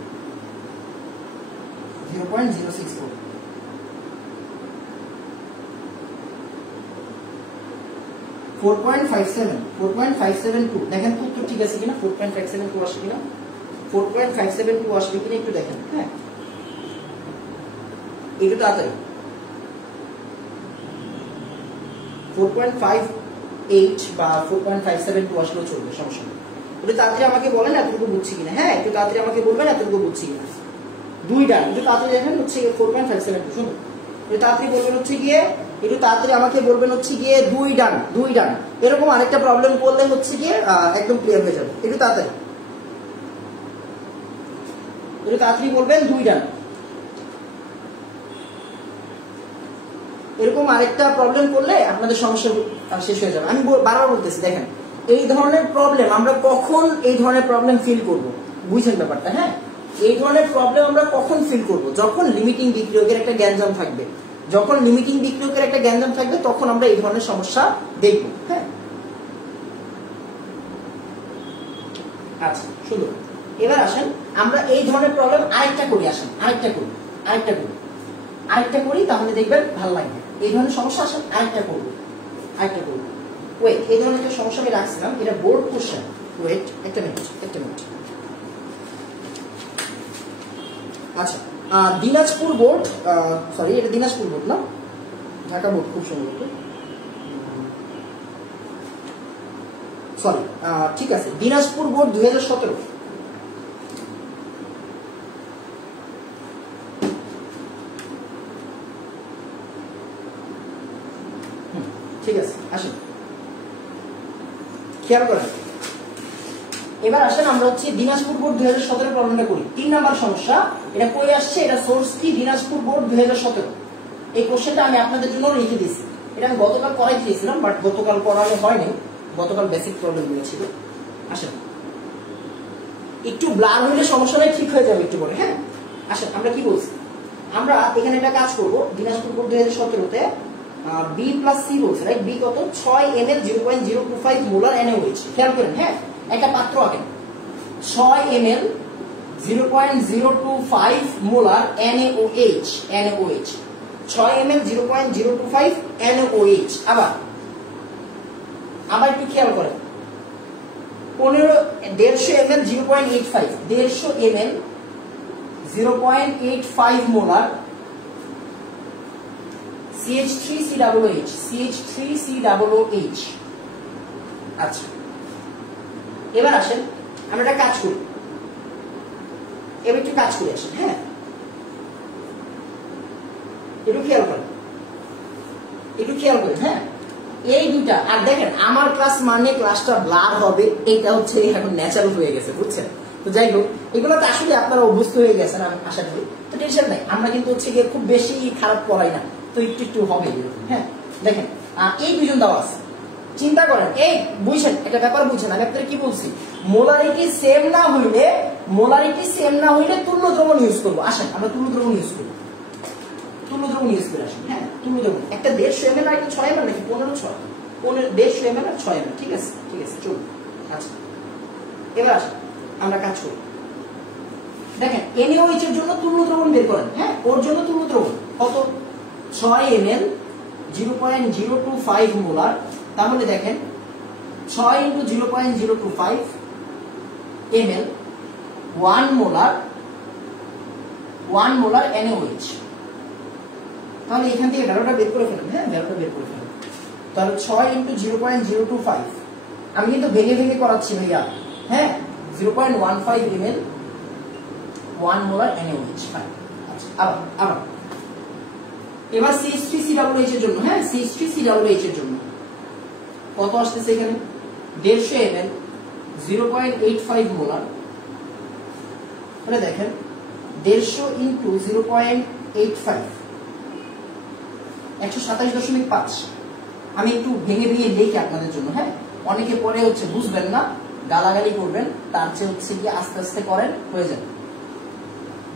4.572 দেখেন তো উত্তর ঠিক আছে কিনা, 4.572 আসবে কিনা, 4.572 আসবে কিনা একটু দেখেন। হ্যাঁ, একটু তাড়াতাড়ি। 4.58 বা 4.572 আসলেও চলবে, সমস্যা নেই। একটু তাড়াতাড়ি আমাকে বলেন এতটুকু বুঝছি কিনা। হ্যাঁ, একটু তাড়াতাড়ি আমাকে বলবেন এতটুকু বুঝছি কিনা। দুই ডান, একটু তাড়াতাড়ি দেখেন হচ্ছে 4.572। শুনুন, একটু তাড়াতাড়ি বলবেন হচ্ছে গিয়ে, একটু তাড়াতাড়ি আমাকে বলবেন হচ্ছে গিয়ে দুই ডান, দুই ডান। এরকম আরেকটা প্রবলেম করলে হচ্ছে গিয়ে একদম ক্লিয়ার হয়ে যাবে। একটু তাড়াতাড়ি, একটু তাড়াতাড়ি বলবেন দুই ডান। এরকম আরেকটা প্রবলেম করলে আপনাদের সমস্যা শেষ হয়ে যাবে। আমি বারবার বলতেছি, দেখেন এই ধরনের প্রবলেম আমরা কখন এই ধরনের প্রবলেম ফিল করব, বুঝছেন ব্যাপারটা? হ্যাঁ, এই ধরনের প্রবলেম আমরা কখন ফিল করব? যখন লিমিটিং বিক্রিয়কের একটা গ্যাঞ্জাম থাকবে। যখন লিমিটিং বিক্রিয়কের একটা গ্যাঞ্জাম থাকবে তখন আমরা এই ধরনের সমস্যা দেখব। হ্যাঁ, আচ্ছা সুন্দর। এবার আসেন আমরা এই ধরনের প্রবলেম আরেকটা করি। আসেন আরেকটা করি, তাহলে দেখবেন ভালো লাগবে। এই ধরনের সমস্যা আসেন আরেকটা করবো। ওয়েট, এই ধরনের একটা সমস্যা আমি রাখছিলাম, এটা বোর্ড কোশ্চেন। ওয়েট একটা মিনিট। আচ্ছা, দিনাজপুর বোর্ড, সরি এটা দিনাজপুর বোর্ড না, ঢাকা বোর্ড খুব সম্ভবত, সরি ঠিক আছে, দিনাজপুর বোর্ড 2017। ঠিক আছে, আসেন খেয়াল করেন। এবার আসেন আমরা হচ্ছে দিনাজপুর বোর্ড 2017 প্রবলেমটা করি। 3 নাম্বার সমস্যা, এটা কই আসছে, এটা সোর্স কি? দিনাজপুর বোর্ড 2017। এই কোশ্চেনটা আমি আপনাদের জন্য লিখে দিয়েছি। এটা আমি গতকাল করাই দিয়েছিলাম, বাট গতকাল করানো হয়নি, গতকাল বেসিক প্রবলেম গুলো ছিল। আসেন একটু ব্লার হইলে সমস্যা নেই, ঠিক হয়ে যাবে একটু পরে। হ্যাঁ, আসেন আমরা কি বলছি, আমরা এখানে একটা কাজ করব। দিনাজপুর বোর্ড 2017-তে B + C বলছে, রাইট? B কত? 6 ml 0.025 মোলার NaOH। খেয়াল করেন, হ্যাঁ একটা পাত্র আঁকেন, 6 ml 0.025 molar NaOH, 6 ml 0.025 NaOH। আবার একটু খেয়াল করেন, 150 ml 0.85, 150 ml 0.85 মোলার CH3COOH। আচ্ছা, এবার আসেন আমরা একটা কাজ করি, আসেন। হ্যাঁ, একটু খেয়াল করেন, হ্যাঁ এই দুইটা। আর দেখেন আমার ক্লাস মানে ক্লাসটা ব্লার হবে, এটা হচ্ছে এখন ন্যাচারাল হয়ে গেছে, বুঝছেন? তো যাই হোক, এগুলো তো আসলে আপনারা অভ্যস্ত হয়ে গেছেন আমি আশা করি, তো টেনশন নাই। আমরা কিন্তু হচ্ছে গিয়ে খুব বেশি খারাপ পড়াই না, তো একটু হবে। হ্যাঁ, দেখেন এই দুইজন দেওয়া আছে, চিন্তা করেন, এই বুঝছেন একটা ব্যাপার, বুঝছেন আমি আপনাদের কি বলছি, মোলারিটি সেম না হইলে তুল্য দ্রবণ ইউজ করবো। আসেন আমরা তুল্য দ্রবণ ইউজ করি, আসেন। হ্যাঁ, তুল্য দ্রবণ একটা 150 ml আর একটা 6 ml নাকি 15-6 150 ml আর 6 ml। ঠিক আছে, ঠিক আছে, চলুন। আচ্ছা, এবার আসুন আমরা কাজ করি। দেখেন NaOH এর জন্য তুল্য দ্রবণ বের করেন। হ্যাঁ, ওর জন্য তুল্য দ্রবণ কত? 6 ml 0.025 মোলার। তাহলে দেখেন 6 × 0.025 ml 1 মোলার NaOH। তাহলে এখান থেকে ভ্যালুটা বের করে ফেলেন। হ্যাঁ, ভ্যালুটা বের করে ফেলেন। তাহলে 6 × 0.025, আমি কিন্তু ভেঙে ভেঙে করাচ্ছি ভাইয়া। হ্যাঁ, 0.15 ml 1 মোলার NaOH। আচ্ছা, আবার এবার CH3COOH এর জন্য। হ্যাঁ, CH3COOH এর জন্য কত আসতেছে এখানে? 150 ml 0.85 মোলার। তাহলে দেখেন 150 × 0.85 127.5। আমি একটু ভেঙে ভেঙে লিখি আপনাদের জন্য। হ্যাঁ, অনেকে পরে বুঝবেন না, গালাগালি করবেন, তার চেয়ে কি আস্তে আস্তে করেন, হয়ে যাবে।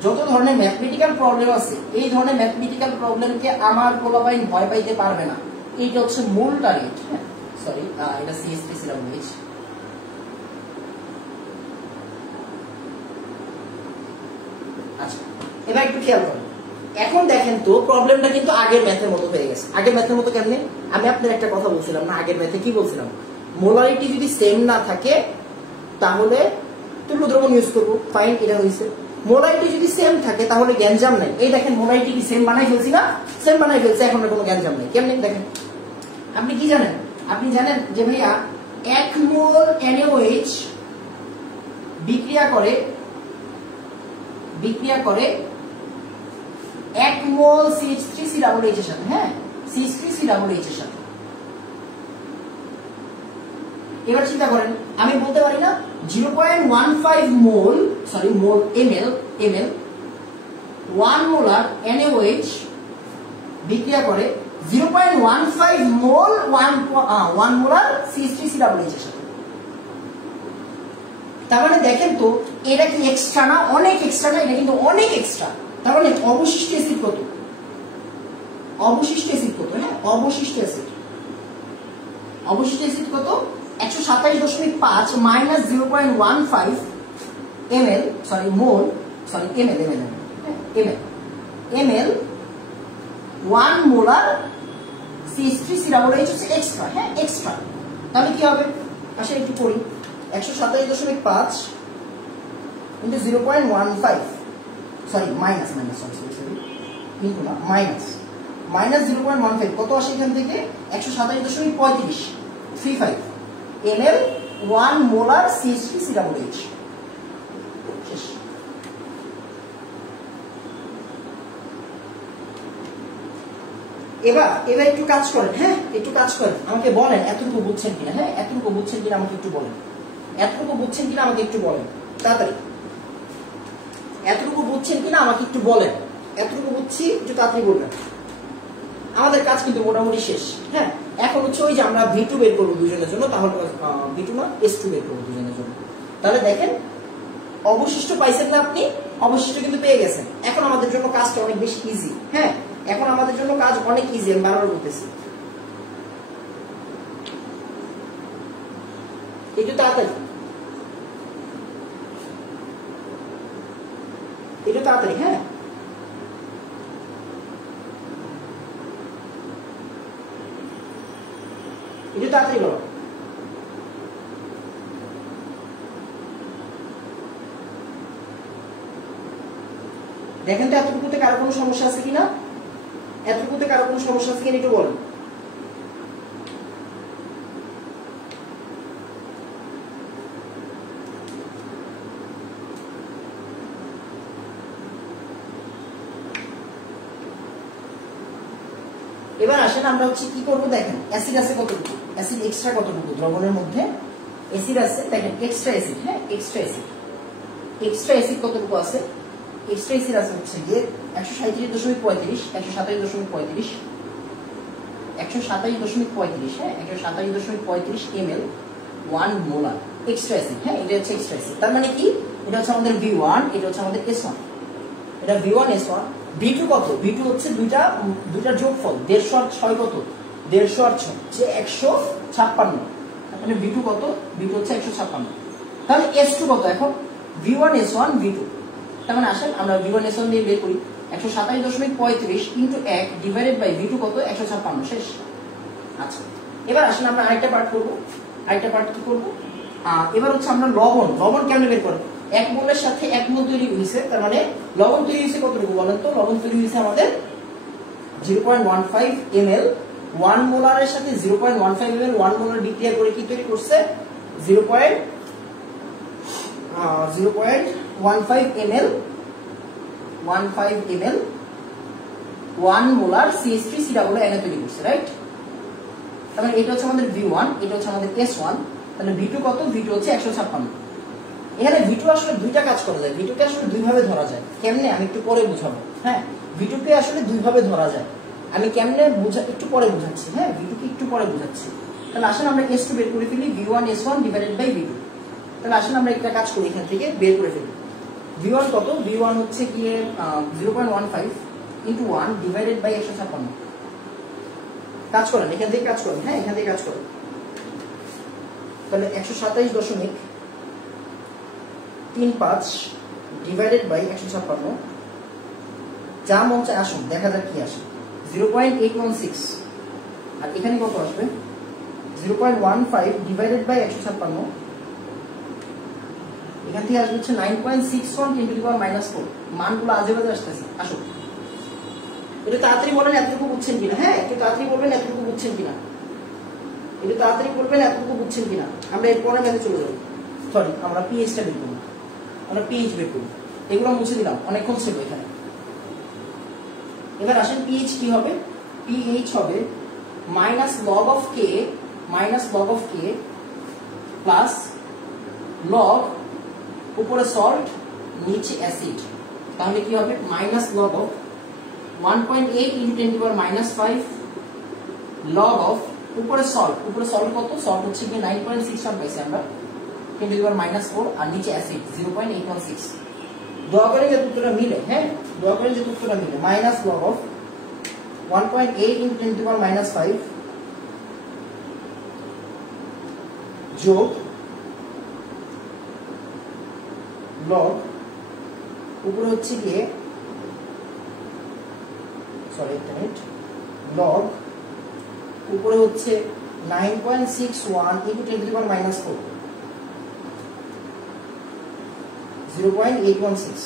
যত ধরনের ম্যাথমেটিক্যাল প্রবলেম আছে, এই ধরনের ম্যাথমেটিক্যাল প্রবলেমকে আমার পোলাপাইন ভয় পাইতে পারবে না। এইটা হচ্ছে মূল টার্গেট। হ্যাঁ, সরি, এটা CH3COOH। আচ্ছা, এবার একটু খেয়াল করুন। এখন দেখেন তো প্রবলেমটা কিন্তু আগের ম্যাথের মতো হয়ে গেছে। আগের ম্যাথের মতো কেমনে? আমি আপনার একটা কথা বলছিলাম না, আগের ম্যাথে কি বলছিলাম? মোলারিটি যদি সেম না থাকে তাহলে তুল্য দ্রবণ ইউজ করবো। ফাইন, এটা হয়েছে। মোলারিটি যদি সেম থাকে তাহলে গ্যাঞ্জাম নাই। এই দেখেন মোলারিটি কি সেম বানাই ফেলছি না? সেম বানাই ফেলছে, এখন কোনো গ্যাঞ্জাম নাই। কেমনে দেখেন? আপনি কি জানেন? আপনি জানেন যে ভাইয়া 1 মোল NaOH বিক্রিয়া করে 1 মোল CH3COOH এর সাথে। হ্যাঁ, CH3COOH এর সাথে। এবার চিন্তা করেন, আমি বলতে পারি না 0.15 মোল, সরি মোল, ml 1 মোলার NaOH বিক্রিয়া করে 0.15 মোল 1 মোলার CH3COOH এর সাথে। তার মানে দেখেন তো এটা কি এক্সট্রা না? অনেক এক্সট্রা না? এটা কিন্তু অনেক এক্সট্রা। তার মানে অবশিষ্ট অ্যাসিড কত? অবশিষ্ট অ্যাসিড কত? হ্যাঁ, অবশিষ্ট অ্যাসিড কত? 127.5 মাইনাস 0.15 ml, সরি মোল, সরি ml 1 মোলার CH3COOH হচ্ছে এক্সট্রা। হ্যাঁ, এক্সট্রা। তাহলে কি হবে? আসলে একটু করি। 127.5 into 0.15, সরি মাইনাস, কিন্তু না, মাইনাস 0.15 কত আসে এখান থেকে? 127.35 ml 1 মোলার CH3COOH। শেষ। এবার একটু কাজ করেন। হ্যাঁ, একটু কাজ করেন, আমাকে বলেন এতটুকু বুঝছেন কিনা। হ্যাঁ, এতটুকু বুঝছেন কিনা আমাকে একটু বলেন। তাড়াতাড়ি এতটুকু বুঝছেন কিনা আমাকে একটু বলেন। এতটুকু বুঝছি, একটু তাড়াতাড়ি বলবেন। আমাদের কাজ কিন্তু মোটামুটি শেষ। হ্যাঁ, এখন ওই যে আমরা V2 বের করবো দুজনের জন্য, তাহলে V2 না S2 বের করবো দুজনের জন্য। তাহলে দেখেন অবশিষ্ট পাইছেন না আপনি? অবশিষ্ট কিন্তু পেয়ে গেছেন। এখন আমাদের জন্য কাজটা অনেক বেশি ইজি। হ্যাঁ, এখন আমাদের জন্য কাজ অনেক ইজি। আমি বারবার বলতেছি, একটু তাড়াতাড়ি, হ্যাঁ, একটু তাড়াতাড়ি করো। দেখেন তো এতটুকুতে কারো কোনো সমস্যা আছে কিনা? একটু বলেন। এবার আসেন আমরা কি করব? দেখেন অ্যাসিড আছে কতটুকু, অ্যাসিড এক্সট্রা কতটুকু দ্রবণের মধ্যে অ্যাসিড আছে। দেখেন এক্সট্রা অ্যাসিড। হ্যাঁ, এক্সট্রা অ্যাসিড কতটুকু আছে? এক্সট্রা অ্যাসিড আছে হচ্ছে গিয়ে 137.35 হ্যাঁ, 127.35 ml 1 মোলার এক্সট্রা অ্যাসিড। হ্যাঁ, এটা হচ্ছে এক্সট্রা অ্যাসিড। তার মানে কি? এটা হচ্ছে আমাদের V1, এটা হচ্ছে আমাদের S1। এটা V1 S1। V2 কত? V2 হচ্ছে দুইটা যোগফল। 150 আর 6 কত? 150 আর 6 হচ্ছে 156, তাহলে V2 কত? V2 হচ্ছে 156। তাহলে S2 কত এখন? V1 S1 V2। তার মানে আসেন আমরা V1 S1 দিয়ে বের করি, 127.35 ইনটু 1 ডিভাইডেড বাই V2 কত? 156। শেষ। আচ্ছা, এবার আসেন আমরা আরেকটা পার্ট করব। আরেকটা পার্ট কি করব? এবার হচ্ছে আমরা লবণ কেমনে বের করব? 1 মোলের সাথে 1 মোল তৈরি হয়েছে, তার মানে লবণ তৈরি হয়েছে কতটুকু বলেন তো? লবণ তৈরি হয়েছে আমাদের 0.15 ml। 1 মোলারের সাথে 0.15 ml 1 মোলার বিক্রিয়া করে কি তৈরি করছে? 0.15 ml 1 মোলার CH3COON তৈরি করছে, রাইট? তার মানে এটা হচ্ছে আমাদের V1, এটা হচ্ছে আমাদের S1। তাহলে V2 কত? V2 হচ্ছে 156। এখানে V2 আসলে দুইটা কাজ করা যায়, V2 কে আসলে দুই ভাবে ধরা যায়। কেমনে আমি একটু পরে বুঝাবো। হ্যাঁ, V2 কে আসলে দুই ভাবে ধরা যায়, আমি কেমনে একটু পরে বুঝাচ্ছি। হ্যাঁ, V2 কে একটু পরে বুঝাচ্ছি। তাহলে আসেন আমরা S2 বের করে ফেলি, V1 S1 divided by V2। তাহলে আসেন আমরা একটা কাজ করি, এখান থেকে বের করে ফেলি। V1 কত? V1 হচ্ছে গিয়ে 0.15 ইনটু 1 ডিভাইডেড বাই 156। কাজ করেন, এখান থেকে কাজ করেন। হ্যাঁ, এখান থেকে কাজ করেন। তাহলে 127.35 ডিভাইডেড বাই 156, যা মন চায় আসুন, দেখা যাক কি আসে। 0.816 আর এখানে কত আসবে? 0.15 ডিভাইডেড বাই 156, এখান থেকে আসবে হচ্ছে 9.61 × 10⁻⁴। মানগুলো আজে বাজে আসতেছে। আসুন, একটু তাড়াতাড়ি বলেন এতটুকু বুঝছেন কিনা। হ্যাঁ, একটু তাড়াতাড়ি বলবেন এতটুকু বুঝছেন কিনা। একটু তাড়াতাড়ি বলবেন এতটুকু বুঝছেন কিনা। আমরা এরপরে ম্যাথে চলে যাবো। সরি, আমরা পিএইচটা বের করবো। আমরা পিএইচ বের করবো, এগুলো মুছে দিলাম, অনেকক্ষণ ছিল এখানে। এবার আসেন পিএইচ কি হবে? পিএইচ হবে minus log of k plus log উপরে সল্ট নিচে অ্যাসিড। তাহলে কি হবে? Minus log of 1.8 × 10⁻⁵ log of উপরে সল্ট কত? সল্ট হচ্ছে কি 9.61 পাইছি আমরা 10⁻⁴, আর নিচে অ্যাসিড 0.816। দয়া করে যে উত্তরটা মিলে, হ্যাঁ দয়া করে যে উত্তরটা মিলে, মাইনাস লগ অফ 1.8 × 10⁻⁵ যোগ লগ উপরে হচ্ছে গিয়ে লগ উপরে হচ্ছে 9.61 × 10⁻⁴, 0.816।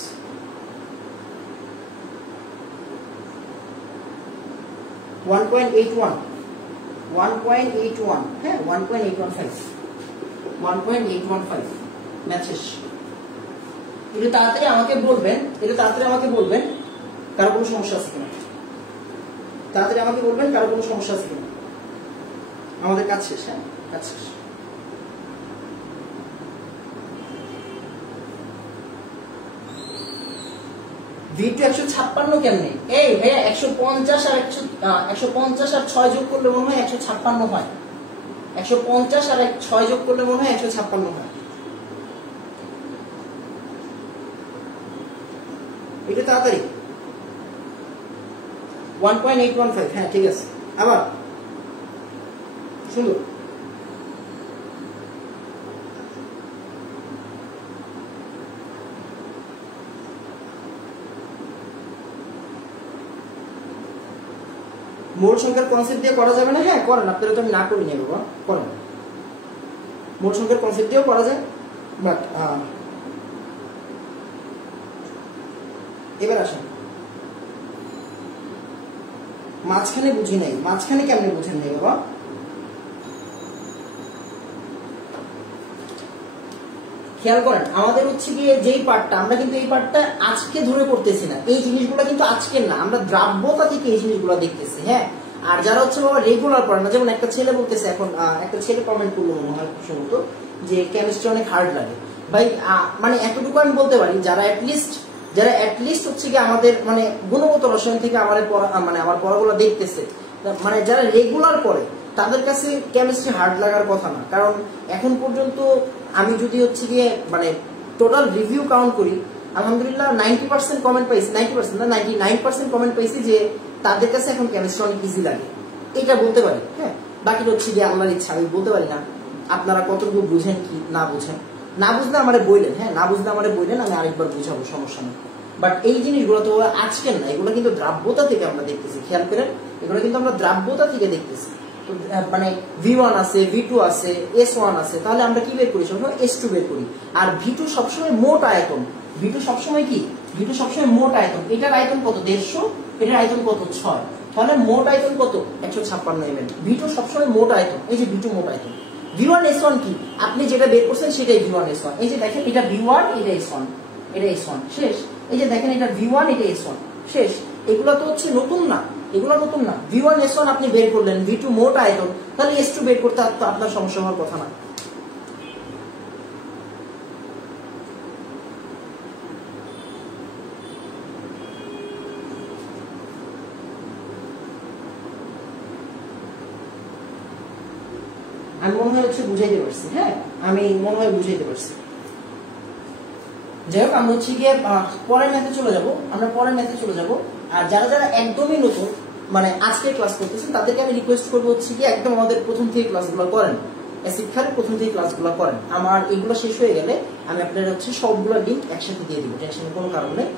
1.81 হ্যাঁ 1.815 ম্যাথ শেষ। একটু তাড়াতাড়ি আমাকে বলবেন কারো কোনো সমস্যা আছে কিনা। তাড়াতাড়ি আমাকে বলবেন কারো কোনো সমস্যা আছে কিনা। আমাদের কাজ শেষ। হ্যাঁ, কাজ শেষ। V2 156 কেমনে? এই ভাইয়া 150 আর 6 যোগ করলে মনে হয় 156 হয়। 150 আর 6 যোগ করলে মনে হয় 156 হয়। এটা তাড়াতাড়ি 1.815। হ্যাঁ ঠিক আছে। আবার সুন্দর। মোট সংখ্যার কনসেপ্ট দিয়ে করা যাবে না? হ্যাঁ করেন, আপনারা তো আমি না করি না বাবা, করেন। মোট সংখ্যার কনসেপ্ট দিয়েও করা যায়, বাট এবার আসেন মাঝখানে বুঝি নাই। মাঝখানে কেমনে বুঝেন নাই বাবা? খেয়াল করেন, আমাদের হচ্ছে গিয়ে যেই পার্টটা, আমরা কিন্তু এই পার্টটা আজকে ধরে করতেছি না। এই জিনিসগুলো কিন্তু আজকের না, আমরা দ্রাব্যতা থেকে এই জিনিসগুলো দেখতেছি। হ্যাঁ, আর যারা হচ্ছে বাবা রেগুলার পড়ে না, যেমন একটা ছেলে বলতেছে, এখন একটা ছেলে কমেন্ট করলো মনে হয় সম্ভবত, যে কেমিস্ট্রি অনেক হার্ড লাগে। ভাই মানে এতটুকু আমি বলতে পারি, যারা অ্যাটলিস্ট হচ্ছে কি আমাদের মানে গুণগত রসায়ন থেকে আমার পড়াগুলো দেখতেছে, মানে যারা রেগুলার পড়ে তাদের কাছে কেমিস্ট্রি হার্ড লাগার কথা না। কারণ এখন পর্যন্ত আমি যদি হচ্ছে গিয়ে মানে টোটাল রিভিউ কাউন্ট করি, আলহামদুলিল্লাহ 90% কমেন্ট পাইছি, 90% না 99% কমেন্ট পাইছি যে তাদের কাছে এখন কেমিস্ট্রি অনেক ইজি লাগে। এটা বলতে পারি, হ্যাঁ। বাকিটা হচ্ছে গিয়ে আল্লাহর ইচ্ছা, আমি বলতে পারি না আপনারা কতটুকু বুঝেন কি না বুঝেন। না বুঝলে আমারে বললেন, হ্যাঁ, না বুঝলে আমারে বললেন, আমি আরেকবার বুঝাবো, সমস্যা নেই। বাট এই জিনিসগুলো তো আজকের না, এগুলো কিন্তু দ্রাব্যতা থেকে আমরা দেখতেছি, খেয়াল করেন, এগুলো কিন্তু আমরা দ্রাব্যতা থেকে দেখতেছি। তো মানে V1 আছে, V2 আছে, S1 আছে, তাহলে আমরা কি বের করি? সবসময় S2 বের করি। আর V2 সবসময় মোট আয়তন, V2 সবসময় কি? V2 সবসময় মোট আয়তন। এটার আয়তন কত? 150, এটার আয়তন কত? 6। তাহলে মোট আয়তন কত? 156 ml। V2 সবসময় মোট আয়তন, এই যে V2 মোট আয়তন। V1 S1 কি? আপনি যেটা বের করছেন সেটাই V1 S1। এই যে দেখেন, এটা V1, এটা S1, এটা S1, শেষ। এই যে দেখেন, এটা V1, এটা S1, শেষ। এগুলো তো হচ্ছে নতুন না, এগুলো নতুন না। V1 S1 আপনি বের করলেন, V2 মোট আয়তন, তাহলে S2 বের করতে আপনার সমস্যা হওয়ার কথা না। আমি মনে হয় হচ্ছে বুঝাইতে পারছি, হ্যাঁ, আমি মনে হয় বুঝাইতে পারছি। যাই হোক, আমরা হচ্ছে গিয়ে পরের ম্যাথে চলে যাব, আমরা পরের ম্যাথে চলে যাব। আর যারা যারা একদমই নতুন, মানে আজকে ক্লাস করতেছেন, তাদেরকে আমি রিকোয়েস্ট করবো হচ্ছে গিয়ে একদম আমাদের প্রথম থেকে ক্লাসগুলো করেন, শিক্ষার প্রথম থেকে ক্লাসগুলো করেন। আমার এগুলো শেষ হয়ে গেলে আমি আপনার হচ্ছে সবগুলো লিঙ্ক একসাথে দিয়ে দিব, টেনশনের কোনো কারণ নেই।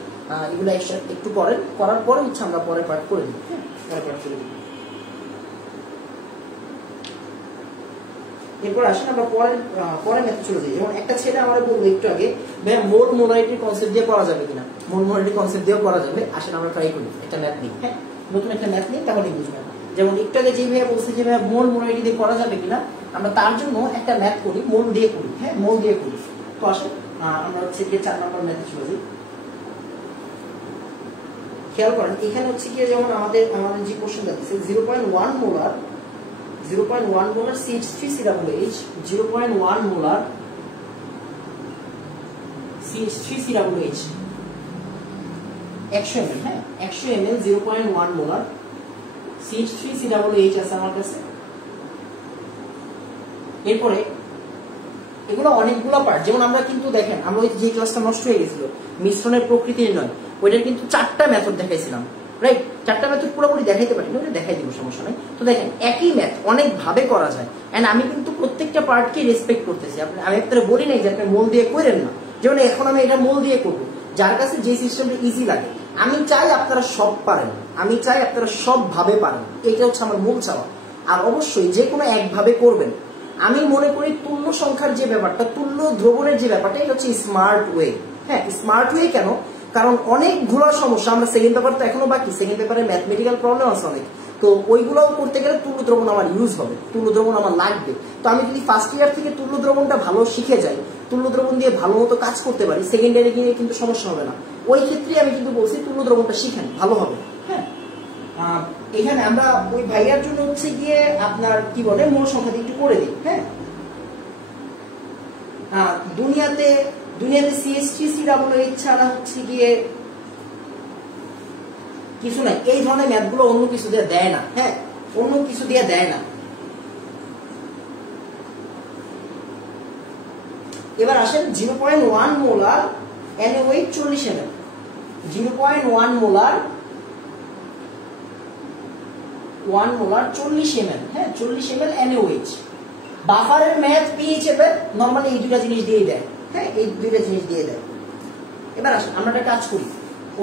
এগুলো একসাথে একটু করেন, করার পরে হচ্ছে আমরা পরে পাঠ করে দিই, হ্যাঁ, পরে পাঠ করে দিই। এরপর আসেন আমরা পরে ম্যাথে চলে যাই। যেমন একটা ছেলে আমার বলবো একটু আগে, ভাই মোল মোলারিটির কনসেপ্ট দিয়ে করা যাবে কিনা? মোল মোলারিটির কনসেপ্ট দিয়েও করা যাবে। আসেন আমরা ট্রাই করি, একটা ম্যাথ নিই, হ্যাঁ, নতুন একটা ম্যাথ নিই, তাহলে বুঝবেন। যেমন একটু আগে যে ভাইয়া বলছে যে ভাইয়া মোল মোলারিটি দিয়ে করা যাবে কিনা, আমরা তার জন্য একটা ম্যাথ করি, মোল দিয়ে করি, হ্যাঁ, মোল দিয়ে করি। তো আসেন আমরা হচ্ছে গিয়ে 4 নম্বর ম্যাথে চলে যাই। খেয়াল করেন, এখানে হচ্ছে গিয়ে যেমন আমাদের যে কোশ্চেনটা দিচ্ছে 0.1 molar 0.1 molar CH3COOH, 0.1 molar CH3COOH, 100 ml, হ্যাঁ, 100 ml 0.1 মোলার CH3COOH আছে আমার কাছে। এরপরে এগুলো অনেকগুলো পার্ট, যেমন আমরা কিন্তু দেখেন, আমরা ওই যে ক্লাসটা নষ্ট হয়ে গেছিল মিশ্রণের প্রকৃতি নয়, ওইটার কিন্তু 4টা মেথড দেখাইছিলাম, রাইট? 4টা মেথড পুরোপুরি দেখাইতে পারি না, ওটা দেখাই দিব, সমস্যা নাই। তো দেখেন, একই ম্যাথ অনেক ভাবে করা যায়, এন্ড আমি কিন্তু প্রত্যেকটা পার্টকে রেসপেক্ট করতেছি। আমি আপনারা বলি নাই যে আপনি মোল দিয়ে করেন না, যেমন এখন আমি এটা মোল দিয়ে করবো, যার কাছে যে সিস্টেমটা ইজি লাগে। আমি চাই আপনারা সব পারেন, আমি চাই আপনারা সব ভাবে পারেন, এটা হচ্ছে আমার মূল চাওয়া। আর অবশ্যই যে কোনো একভাবে করবেন। আমি মনে করি তুল্য সংখ্যার যে ব্যাপারটা, তুল্য দ্রবণের যে ব্যাপারটা, এটা হচ্ছে স্মার্ট ওয়ে। হ্যাঁ, স্মার্ট ওয়ে কেন? কারণ অনেকগুলো সমস্যা, আমরা সেকেন্ড পেপার তো এখনো বাকি, সেকেন্ড পেপারে ম্যাথমেটিক্যাল প্রবলেম আছে অনেক, তো ওইগুলোও করতে গেলে তুল্য দ্রবণ আমার ইউজ হবে, তুল্য দ্রবণ আমার লাগবে। তো আমি যদি ফার্স্ট ইয়ার থেকে তুল্য দ্রবণটা ভালো শিখে যাই, তুল্য দ্রবণ দিয়ে ভালো মতো কাজ করতে পারি, সেকেন্ড ইয়ারে গিয়ে কিন্তু সমস্যা হবে না। ওই ক্ষেত্রে আমি কিন্তু বলছি তুল্য দ্রবণটা শিখেন, ভালো হবে। হ্যাঁ, এখানে আমরা ওই ভাইয়ার জন্য হচ্ছে গিয়ে আপনার কি বলে মূল সংখ্যা দিয়ে একটু করে দিই। হ্যাঁ, দুনিয়াতে CH3COOH ছাড়া হচ্ছে গিয়ে কিছু নাই। এই ধরনের ম্যাথগুলো অন্য কিছু দিয়ে দেয় না, হ্যাঁ, অন্য কিছু দিয়ে দেয় না। এবার আসেন 0.1 molar NaOH 40 ml, 0.1 molar 40 ml, হ্যাঁ, 40 ml NaOH। বাফারের ম্যাথ pH এর নরমালি এই দুটো জিনিস দিয়ে দেয়, হ্যাঁ, এই দুটো জিনিস দিয়ে দেয়। এবার আসেন আমরা একটা কাজ করি,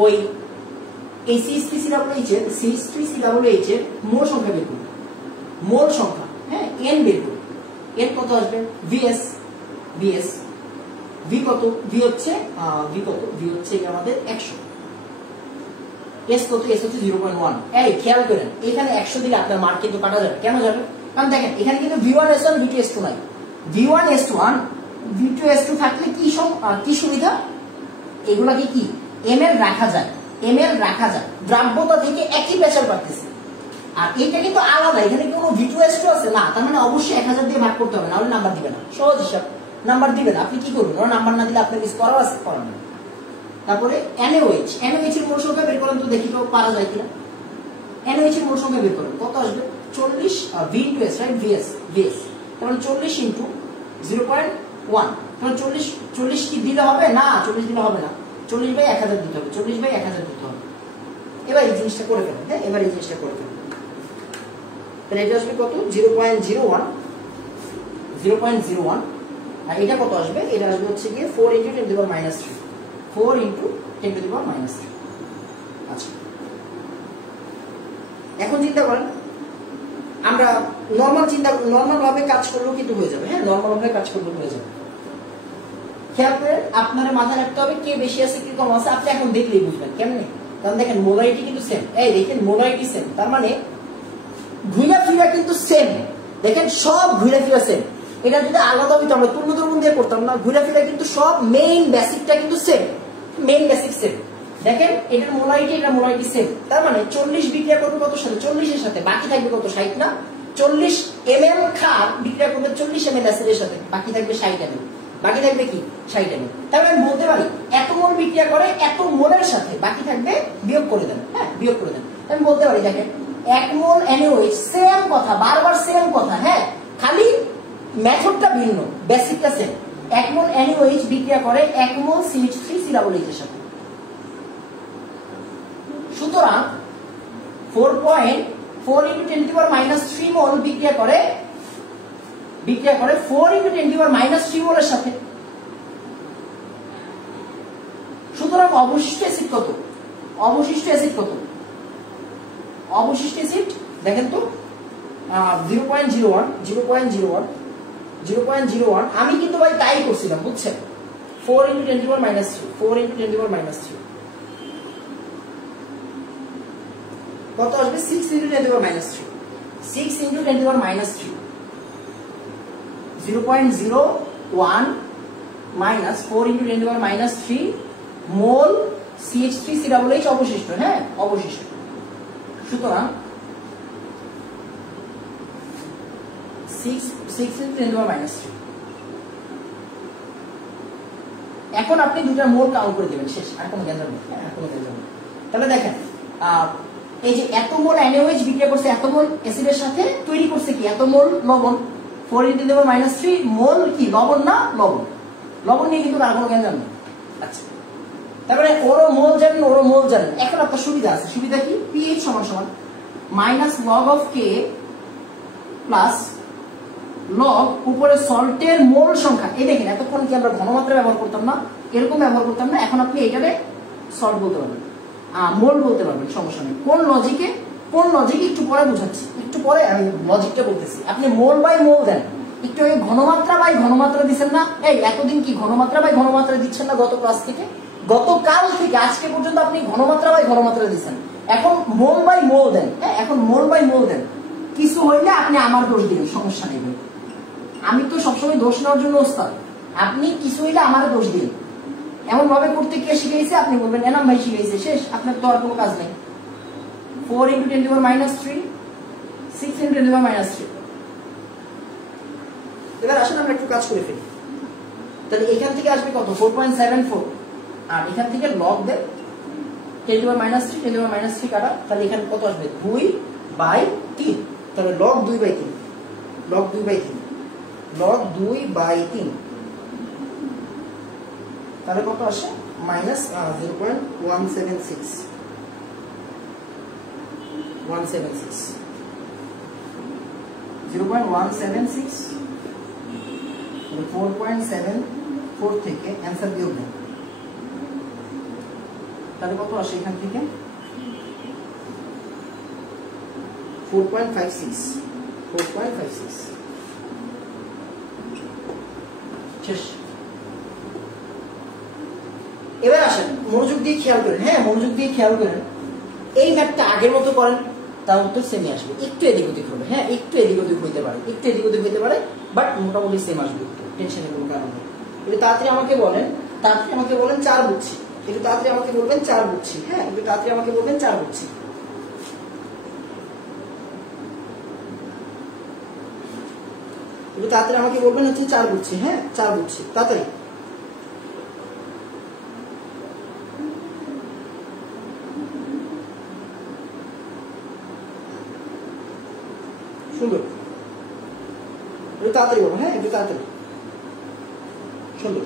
ওই CH3COOH এর মোল সংখ্যা বের করি, মোল সংখ্যা, হ্যাঁ, n বের করি। n কত আসবে? VS V কত? V হচ্ছে আমাদের 100। S কত? S হচ্ছে 0.1। এই খেয়াল করেন, এখানে 100 দিলে আপনার মার্ক কিন্তু কাটা যাবে। কেন যাবে? কারণ দেখেন এখানে কিন্তু V1 S1 V2 S2 নাই। V1 S1 V2 S2 থাকলে কি সুবিধা? এগুলাকে কি ml রাখা যায়, ml রাখা যায়, দ্রাব্যতা থেকে একই প্রেসার পাচ্ছি। আর এটা কিন্তু আলাদা, এখানে কোনো V2 S2 আছে না, তার মানে অবশ্যই 1000 দিয়ে ভাগ করতে হবে, না হলে নাম্বার দিবে না। সহজ হিসাব, নাম্বার দিবে না। আপনি কি করবেন? ওরা নাম্বার না দিলে আপনি মিস করার আছে, করার না। তারপরে NaOH এর মোল সংখ্যা বের করেন তো, দেখি তো পারা যায় কিনা। NaOH এর মোল সংখ্যা বের করেন, কত আসবে? 40 V into S, right? VS তাহলে 40 into 0.1, তাহলে 40 কি দিলে হবে না? 40 দিলে হবে না, 40/1000 দিতে হবে, 40/1000 দিতে হবে। এবার এই জিনিসটা করে ফেলেন, হ্যাঁ, এবার এই জিনিসটা করে ফেলেন। তাহলে এটা আসবে কত 0.01 0.01 আর এটা কত আসবে এটা আসবে হচ্ছে গিয়ে 4 × 10⁻³ 4 × 10⁻³। আচ্ছা এখন চিন্তা করেন আমরা নরমাল ভাবে কাজ করলেও কিন্তু হয়ে যাবে। হ্যাঁ নরমাল ভাবে কাজ করলেও হয়ে যাবে। খেয়াল করে আপনারা মাথায় রাখতে হবে কে বেশি আছে কি কম আছে আপনি এখন দেখলেই বুঝবেন কেমনে। কারণ দেখেন মোলারিটি কিন্তু সেম, এই দেখেন মোলারিটি সেম, তার মানে ঘুরা ফিরা কিন্তু সেম। দেখেন সব ঘুরা ফিরা সেম। এটা যদি আলাদা হইতো আমরা তুল্য দিয়ে করতাম না, ঘুরা ফিরা কিন্তু সব মেইন বেসিকটা কিন্তু সেম, মেইন বেসিক সেম। দেখেন এটার মোলারিটি সেম, তার মানে 40 বিক্রিয়া করবে কত সাথে 40 এর সাথে, বাকি থাকবে কত 60 না। 40 ml ক্ষার বিক্রিয়া করবে 40 ml অ্যাসিডের সাথে, বাকি থাকবে 60 ml, বাকি থাকবে কি 60 ml। তাহলে আমি বলতে পারি এত মোল বিক্রিয়া করে এত মোলের সাথে, বাকি থাকবে বিয়োগ করে দেন। হ্যাঁ বিয়োগ করে দেন। আমি বলতে পারি দেখেন 1 মোল NaOH সেম কথা, বারবার সেম কথা। হ্যাঁ খালি মেথডটা ভিন্ন, বেসিকটা সেম। 1 মোল NaOH বিক্রিয়া করে 1 মোল CH3COOH এর সাথে। সুতরাং 4.4 × 10⁻³ মোল বিক্রিয়া করে 4 × 10⁻³ মোলের সাথে। সুতরাং অবশিষ্ট অ্যাসিড কত? অবশিষ্ট অ্যাসিড দেখেন তো 0.01 আমি কিন্তু ভাই তাই করছিলাম বুঝছেন। 4 × 10⁻³ কত আসবে 6 × 10⁻³ 6 × 10⁻³ 0.01 মাইনাস 4 × 10⁻³ মোল CH3COOH অবশিষ্ট। হ্যাঁ অবশিষ্ট। সুতরাং 6 × 10⁻³। এখন আপনি দুটো মোল কাউন্ট করে দিবেন, শেষ। আর কোনো জ্ঞান নেই। হ্যাঁ কোনো জ্ঞান নেই। তাহলে দেখেন এই যে এত মোল NaOH বিক্রিয়া করছে এত মোল অ্যাসিডের সাথে, তৈরি করছে কি এত মোল লবণ। 4 × 10⁻³ মোল কি লবণ না লবণ নিয়ে কিন্তু আর কোনো জ্ঞান নেই। আচ্ছা তারপরে ওরও মোল জানেন। এখন আপনার সুবিধা আছে, সুবিধা কি pH -log of K plus log উপরে সল্টের মোল সংখ্যা। এই দেখেন এতক্ষণ কি আমরা ঘনমাত্রা ব্যবহার করতাম না, এরকম ব্যবহার করতাম না, এখন আপনি এটারে সল্ট বলতে পারবেন, মোল বলতে পারবেন, সমস্যা নেই। কোন লজিকে একটু পরে বুঝাচ্ছি, একটু পরে আমি লজিকটা বলতেছি। আপনি মোল বাই মোল দেন, একটু আগে ঘনমাত্রা বাই ঘনমাত্রা দিচ্ছেন না। এই এতদিন কি ঘনমাত্রা বাই ঘনমাত্রা দিচ্ছেন না? গতকাল থেকে আজকে পর্যন্ত আপনি ঘনমাত্রা বাই ঘনমাত্রা দিচ্ছেন। এখন মোল বাই মোল দেন। হ্যাঁ এখন মোল বাই মোল দেন। কিছু হইলে আপনি আমার দোষ দিবেন, সমস্যা নেই। আমি তো সবসময় দোষ নেওয়ার জন্য ওস্তাদ, আপনি কিছু হইলে আমার দোষ দিন। এমন ভাবে করতে কে শিখাইছে? আপনি বলবেন এনাম ভাই শিখাইছে, শেষ। আপনার তো আর কোনো কাজ নেই। 4 × 10⁻³ 6 × 10⁻³। এবার আসলে আমরা একটু কাজ করে ফেলি। তাহলে এখান থেকে আসবে কত 4.74, আর এখান থেকে লগ দেন 10⁻³ 10⁻³ কাটা, তাহলে এখানে কত আসবে 2/3। তাহলে লগ 2/3 তাহলে কত আসে মাইনাস 0.176 4.74 থেকে অ্যান্সার বিয়োগ দেন, তাহলে কত আসে এখান থেকে 4.56 শেষ। এবার আসেন মনোযোগ দিয়ে খেয়াল করেন। হ্যাঁ মনোযোগ দিয়ে খেয়াল করেন। এই ম্যাথটা আগের মতো করেন, তার উত্তর সেমই আসবে। একটু এদিক ওদিক হবে, হ্যাঁ একটু এদিক ওদিক হইতে পারে, বাট মোটামুটি সেম আসবে। টেনশনের কোনো কারণ নেই। একটু তাড়াতাড়ি আমাকে বলেন 4 বুঝছি। একটু তাড়াতাড়ি আমাকে বলবেন 4 বুঝছি। হ্যাঁ একটু তাড়াতাড়ি আমাকে বলবেন 4 বুঝছি। একটু তাড়াতাড়ি আমাকে বলবেন হচ্ছে 4 বুঝছি। হ্যাঁ 4 বুঝছি, তাড়াতাড়ি। সুন্দর, একটু তাড়াতাড়ি বলবো। হ্যাঁ একটু তাড়াতাড়ি, সুন্দর।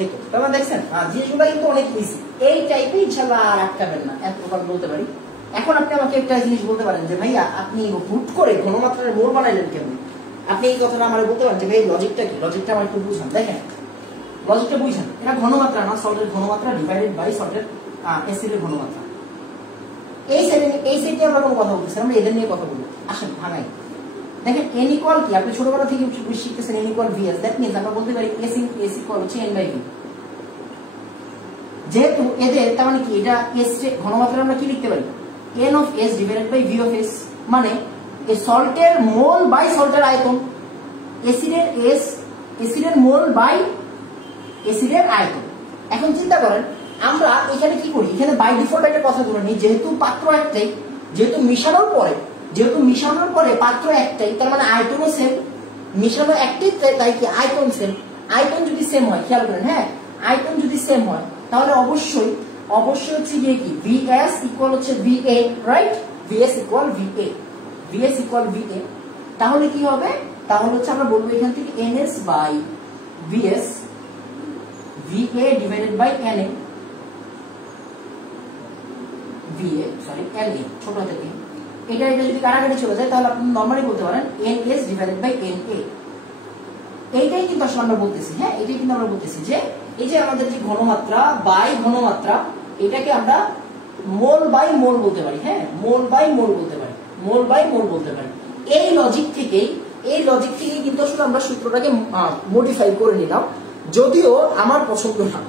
এই তো তারপর দেখছেন জিনিসগুলো কিন্তু অনেক ইজি। এই টাইপে ইনশাআল্লাহ আর আটকাবেন না, এত প্রকার বলতে পারি। এখন আপনি আমাকে একটা জিনিস বলতে পারেন যে ভাইয়া আপনি হুট করে ঘনমাত্রার মোল বানাইলেন কেমন? আপনি এই কথাটা আমার বলতে পারেন যে ভাই লজিকটা কি? লজিকটা আমার একটু বুঝান। দেখেন লজিকটা বুঝান, এটা ঘনমাত্রা না, সল্টের ঘনমাত্রা ডিভাইডেড বাই সল্টের অ্যাসিডের ঘনমাত্রা। এই সাইডে আমরা কোনো কথা বলতেছি, আমরা এদের নিয়ে কথা বলবো। আসেন ভাঙাই। দেখেন n ইকুয়াল কি, আপনি ছোটবেলা থেকে শিখতেছেন n equal vs, that means আমরা বলতে পারি s ইকুয়াল হচ্ছে n বাই v। যেহেতু এদের তার মানে কি, এটা s ঘনমাত্রা আমরা কি লিখতে পারি, n of s divided by v of s, মানে এই সল্টের মোল বাই সল্টের আয়তন, অ্যাসিডের মোল বাই অ্যাসিডের আয়তন। এখন চিন্তা করেন আমরা এখানে কি করি, এখানে বাই ডিফল্ট একটা কথা বলে নিই, যেহেতু পাত্র একটাই, যেহেতু মিশানোর পরে পাত্র একটাই, তার মানে আয়তনও সেম, মিশানো একটাই, তাই কি আয়তন সেম। আয়তন যদি সেম হয়, খেয়াল করেন, হ্যাঁ আয়তন যদি সেম হয় তাহলে অবশ্যই হচ্ছে গিয়ে কি vs ইকুয়াল হচ্ছে va, right? vs equal va, তাহলে কি হবে, তাহলে হচ্ছে আমরা বলবো এখান থেকে ns by vs, va divided by na, na ছোট হাতের n, এটা যদি কাটাকাটি চলে যায় তাহলে আপনি নরমালি বলতে পারেন ns ডিভাইডেড বাই na। এইটাই কিন্তু আসলে আমরা বলতেছি, হ্যাঁ এটাই কিন্তু আমরা বলতেছি যে এই যে আমাদের যে ঘনমাত্রা বাই ঘনমাত্রা, এটাকে আমরা মোল বাই মোল বলতে পারি, হ্যাঁ মোল বাই মোল বলতে পারি। এই লজিক থেকেই কিন্তু আসলে আমরা সূত্রটাকে মডিফাই করে নিলাম। যদিও আমার পছন্দ না,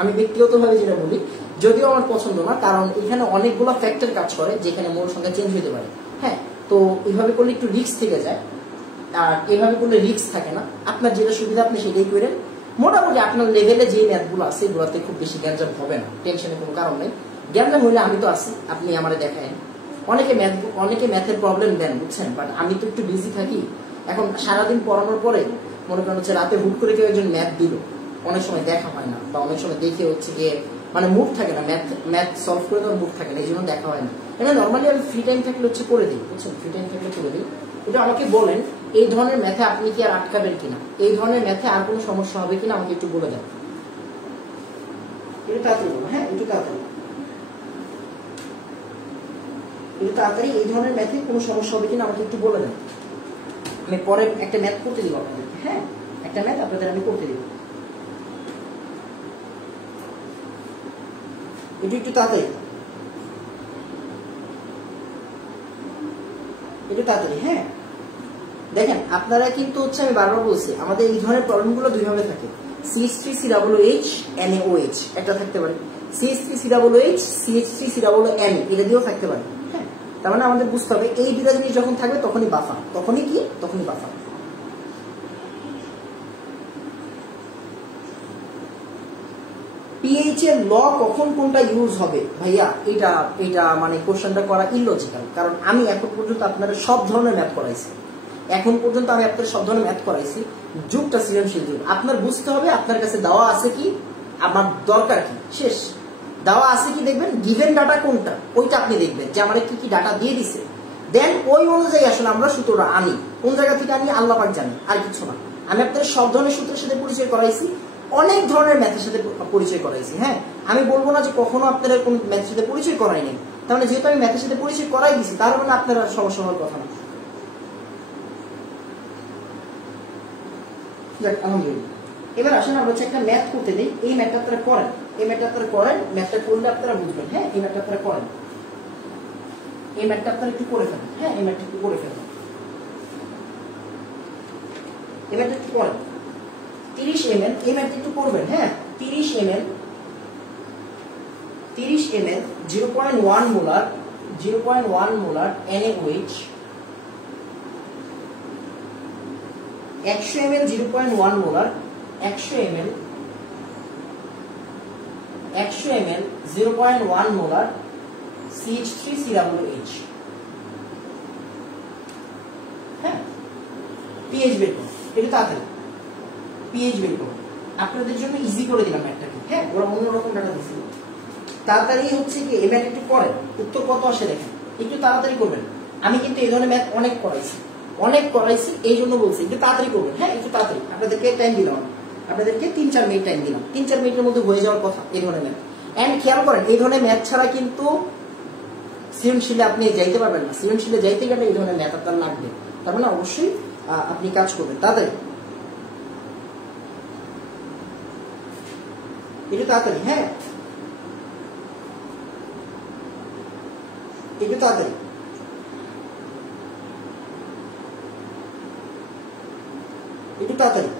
আমি ব্যক্তিগতভাবে যেটা বলি, যদিও আমার পছন্দ না, কারণ এখানে অনেকগুলো ফ্যাক্টর কাজ করে যেখানে মোল সংখ্যা চেঞ্জ হতে পারে, হ্যাঁ তো এইভাবে করলে একটু রিস্ক থেকে যায়, আর এইভাবে করলে রিস্ক থাকে না। আপনার যেটা সুবিধা আপনি সেটাই করেন। মোটামুটি আপনার লেভেলে যে ম্যাথগুলো আছে এগুলোতে খুব বেশি গ্যাঞ্জাম হবে না, টেনশনের কোনো কারণ নেই। গ্যাঞ্জাম হইলে আমি তো আছি, আপনি আমারে দেখায়েন। অনেকে ম্যাথের প্রবলেম দেন, বুঝছেন, বাট আমি তো একটু বিজি থাকি। এখন সারাদিন পড়ানোর পরে মনে করেন হচ্ছে রাতে হুট করে কেউ একজন ম্যাথ দিল, অনেক সময় দেখা হয় না, বা অনেক সময় দেখে হচ্ছে গিয়ে মানে মুড থাকে না, ম্যাথ সলভ করে দেওয়ার মুড থাকে না, এই জন্য দেখা হয় না। এটা নর্মালি আমি ফ্রি টাইম থাকলে হচ্ছে করে দিই, বুঝছেন, ফ্রি টাইম থাকলে করে দিই। এটা আমাকে বলেন এই ধরনের ম্যাথে আপনি কি আর আটকাবেন কিনা, এই ধরনের ম্যাথে আর কোনো সমস্যা হবে কিনা আমাকে একটু বলে দেন। এটা তাড়াতাড়ি বলো, হ্যাঁ একটু তাড়াতাড়ি এই ধরনের ম্যাথে কোনো সমস্যা হবে কিনা আমাকে একটু বলে দেন। আমি পরে একটা ম্যাথ করতে দিব আপনাদেরকে, হ্যাঁ একটা ম্যাথ আপনাদের আমি করতে দিব। একটু তাড়াতাড়ি, হ্যাঁ দেখেন আপনারা কিন্তু হচ্ছে, আমি বারবার বলছি আমাদের এই ধরনের প্রবলেমগুলো দুইভাবে থাকে, CH3COOH NaOH একটা থাকতে পারে, CH3COOH CH3COONA এটা দিয়েও থাকতে পারে, হ্যাঁ তার মানে আমাদের বুঝতে হবে এই দুটা জিনিস যখন থাকবে তখনই বাফার, তখনই বাফার। পিএইচ এর ল কখন কোনটা ইউজ হবে ভাইয়া, এটা মানে কোশ্চেনটা করা ইলজিক্যাল, কারণ আমি এখন পর্যন্ত আপনাদের সব ধরনের ম্যাথ করাইছি, যুগটা সৃজনশীল যুগ। আপনার বুঝতে হবে আপনার কাছে দেওয়া আছে কি, আমার দরকার কি, শেষ। দেওয়া আছে কি দেখবেন, গিভেন ডাটা কোনটা ওইটা আপনি দেখবেন যে আমার কি ডাটা দিয়ে দিছে, দেন ওই অনুযায়ী আসলে আমরা সূত্রটা আনি। কোন জায়গা থেকে আনি আল্লাহ পাক জানে, আর কিছু না। আমি আপনাদের সব ধরনের সূত্রের সাথে পরিচয় করাইছি, অনেক ধরনের ম্যাথের সাথে পরিচয় করাইছি, হ্যাঁ আমি বলবো না যে কখনো আপনারা কোন ম্যাথের সাথে পরিচয় করাই নাই, তার মানে যেহেতু আমি ম্যাথের সাথে পরিচয় করাই দিছি তার মানে আপনারা সমস্যা হওয়ার কথা না। আলহামদুলিল্লাহ, এবার আসেন আমরা হচ্ছে একটা ম্যাথ করতে দিই, এই ম্যাথটা আপনারা করেন, ম্যাথটা করলে আপনারা বুঝবেন, হ্যাঁ এই ম্যাথটা আপনারা করেন, এই ম্যাথটা আপনারা একটু করে ফেলেন, হ্যাঁ এই ম্যাথটা একটু করে ফেলেন, এই ম্যাথটা একটু করেন। 30 ml এই ম্যাথটা একটু করবেন, হ্যাঁ 30 ml 0.1 molar NaOH, 100 ml 0.1 molar 0.1 molar CH3COOH, হ্যাঁ পিএইচ বের করুন, এটা তাড়াতাড়ি পিএইচ বের করুন, আপনাদের জন্য ইজি করে দিলাম ম্যাথটাকে, হ্যাঁ ওরা অন্যরকম ডাটা দিছিল। তাড়াতাড়ি হচ্ছে কি এই ম্যাথ একটু করেন, উত্তর কত আসে দেখেন, একটু তাড়াতাড়ি করবেন। আমি কিন্তু এই ধরনের ম্যাথ অনেক করাইছি, এই জন্য বলছি একটু তাড়াতাড়ি করবেন, হ্যাঁ একটু তাড়াতাড়ি। আপনাদেরকে টাইম দিলাম, আপনাদেরকে 3-4 মিনিট টাইম দিলাম, 3-4 মিনিটের মধ্যে হয়ে যাওয়ার কথা এই ধরনের ম্যাথ। এন্ড খেয়াল করেন এই ধরনের ম্যাথ ছাড়া কিন্তু সৃজনশীলে আপনি যাইতে পারবেন না, সৃজনশীলে যাইতে গেলে এই ধরনের ম্যাথ আপনার লাগবে, তার মানে অবশ্যই আপনি কাজ করবেন তাড়াতাড়ি, একটু তাড়াতাড়ি, হ্যাঁ একটু তাড়াতাড়ি, একটু তাড়াতাড়ি।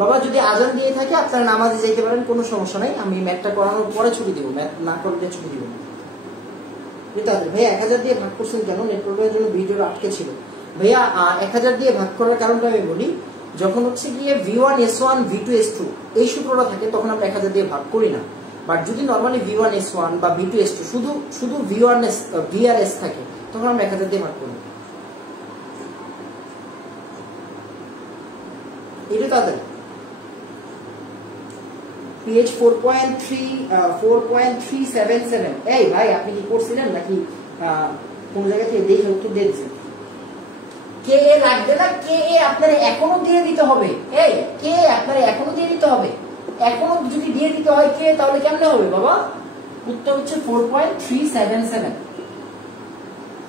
বাবা যদি আজান দিয়ে থাকে আপনারা নামাজে যেতে পারেন, কোনো সমস্যা নাই, আমি ম্যাথটা করানোর পরে ছুটি দিব, ম্যাথ না করলে ছুটি দিব না। ভাইয়া 1000 দিয়ে ভাগ করছেন কেন? নেটওয়ার্কের জন্য ভিডিও আটকে ছিল ভাইয়া। 1000 দিয়ে ভাগ করার কারণটা আমি বলি, যখন হচ্ছে গিয়ে V1S1 V2S2 এই সূত্রটা থাকে তখন আমরা 1000 দিয়ে ভাগ করি না, বাট যদি নর্মালি V1S1 বা V2S2 শুধু VRS থাকে তখন আমরা 1000 দিয়ে ভাগ করি। এটা তাদের PH 4.377। এই ভাই আপনি কি করছিলেন নাকি কোন জায়গা থেকে দেখে উত্তর দিয়েছেন? কে এ লাগবে না, কে এ আপনার এখনো দিয়ে দিতে হবে। এই কে আপনার এখনো দিয়ে দিতে হবে, এখনো যদি দিয়ে দিতে হয় কে, তাহলে কেমনে হবে বাবা? উত্তর হচ্ছে 4.377।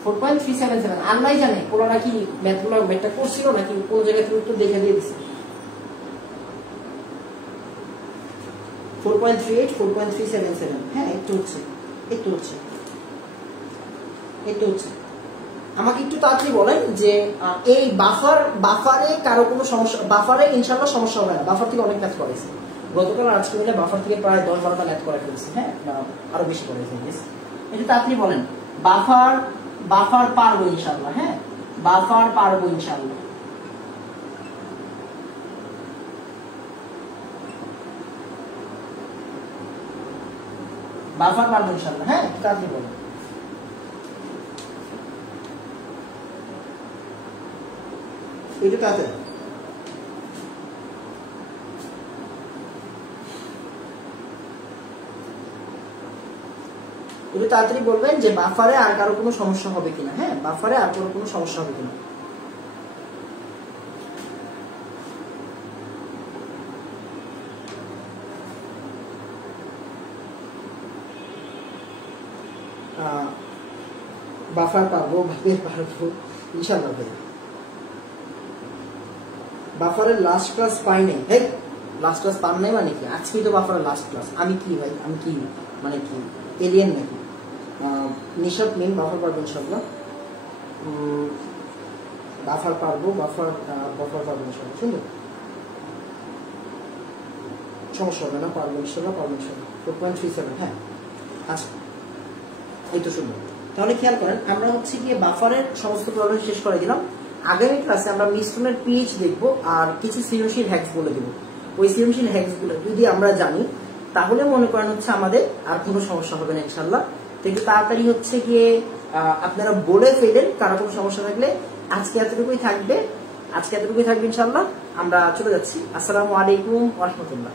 4.377 আল্লাহ জানে পুরো নাকি ম্যাথগুলো ম্যাথটা করছিল নাকি কোন জায়গা থেকে উত্তর দেখে দিয়ে দিছে। 4.38 4.377, হ্যাঁ একটু হচ্ছে, একটু হচ্ছে, একটু হচ্ছে। আমাকে একটু তাড়াতাড়ি বলেন যে এই বাফারে কারো কোনো সমস্যা? বাফারে ইনশাআল্লাহ সমস্যা হবে না, বাফার থেকে অনেক ম্যাথ করেছে গতকাল, আজকে মিলে বাফার থেকে প্রায় 10-12টা ম্যাথ করে ফেলছে, হ্যাঁ আরো বেশি করেছে। একটু তাড়াতাড়ি বলেন, বাফার পারবো ইনশাআল্লাহ, হ্যাঁ বাফার পারবো ইনশাআল্লাহ। বাফার পারবো ইনশাআল্লাহ, হ্যাঁ তাড়াতাড়ি বলেন। একটু তাড়াতাড়ি, একটু তাড়াতাড়ি বলবেন যে বাফারে আর কারো কোনো সমস্যা হবে কিনা, হ্যাঁ বাফারে আর কারো কোনো সমস্যা হবে কিনা। বাফার পারবো, পারবো ইনশাআল্লাহ ভাই। বাফারের লাস্ট ক্লাস পাই নাই, হ্যাঁ লাস্ট ক্লাস পান নাই মানে কি? আজকেই তো বাফারের লাস্ট ক্লাস। আমি কি ভাই, আমি কি মানে কি এলিয়েন নাকি? নিশাত মিন বাফার পারবো ইনশাআল্লাহ, বাফার পারবো, বাফার পারবো ইনশাআল্লাহ, সুন্দর সমস্যা হবে না, পারবো ইনশাআল্লাহ, পারবো ইনশাআল্লাহ। 4.37, হ্যাঁ আচ্ছা এই তো সুন্দর। তাহলে খেয়াল করেন আমরা হচ্ছে গিয়ে বাফারের সমস্ত প্রবলেম শেষ করে দিলাম। আগামী ক্লাসে আমরা মিশ্রণের পিএইচ দেখবো আর কিছু সৃজনশীল হ্যাক্স বলে দেবো। ওই সৃজনশীল হ্যাক্স গুলো যদি আমরা জানি তাহলে মনে করেন হচ্ছে আমাদের আর কোনো সমস্যা হবে না ইনশাল্লাহ। তো একটু তাড়াতাড়ি হচ্ছে গিয়ে আপনারা বলে ফেলেন কারো কোনো সমস্যা থাকলে। আজকে এতটুকুই থাকবে ইনশাল্লাহ। আমরা চলে যাচ্ছি। আসসালামু আলাইকুম ওয়া রাহমাতুল্লাহ।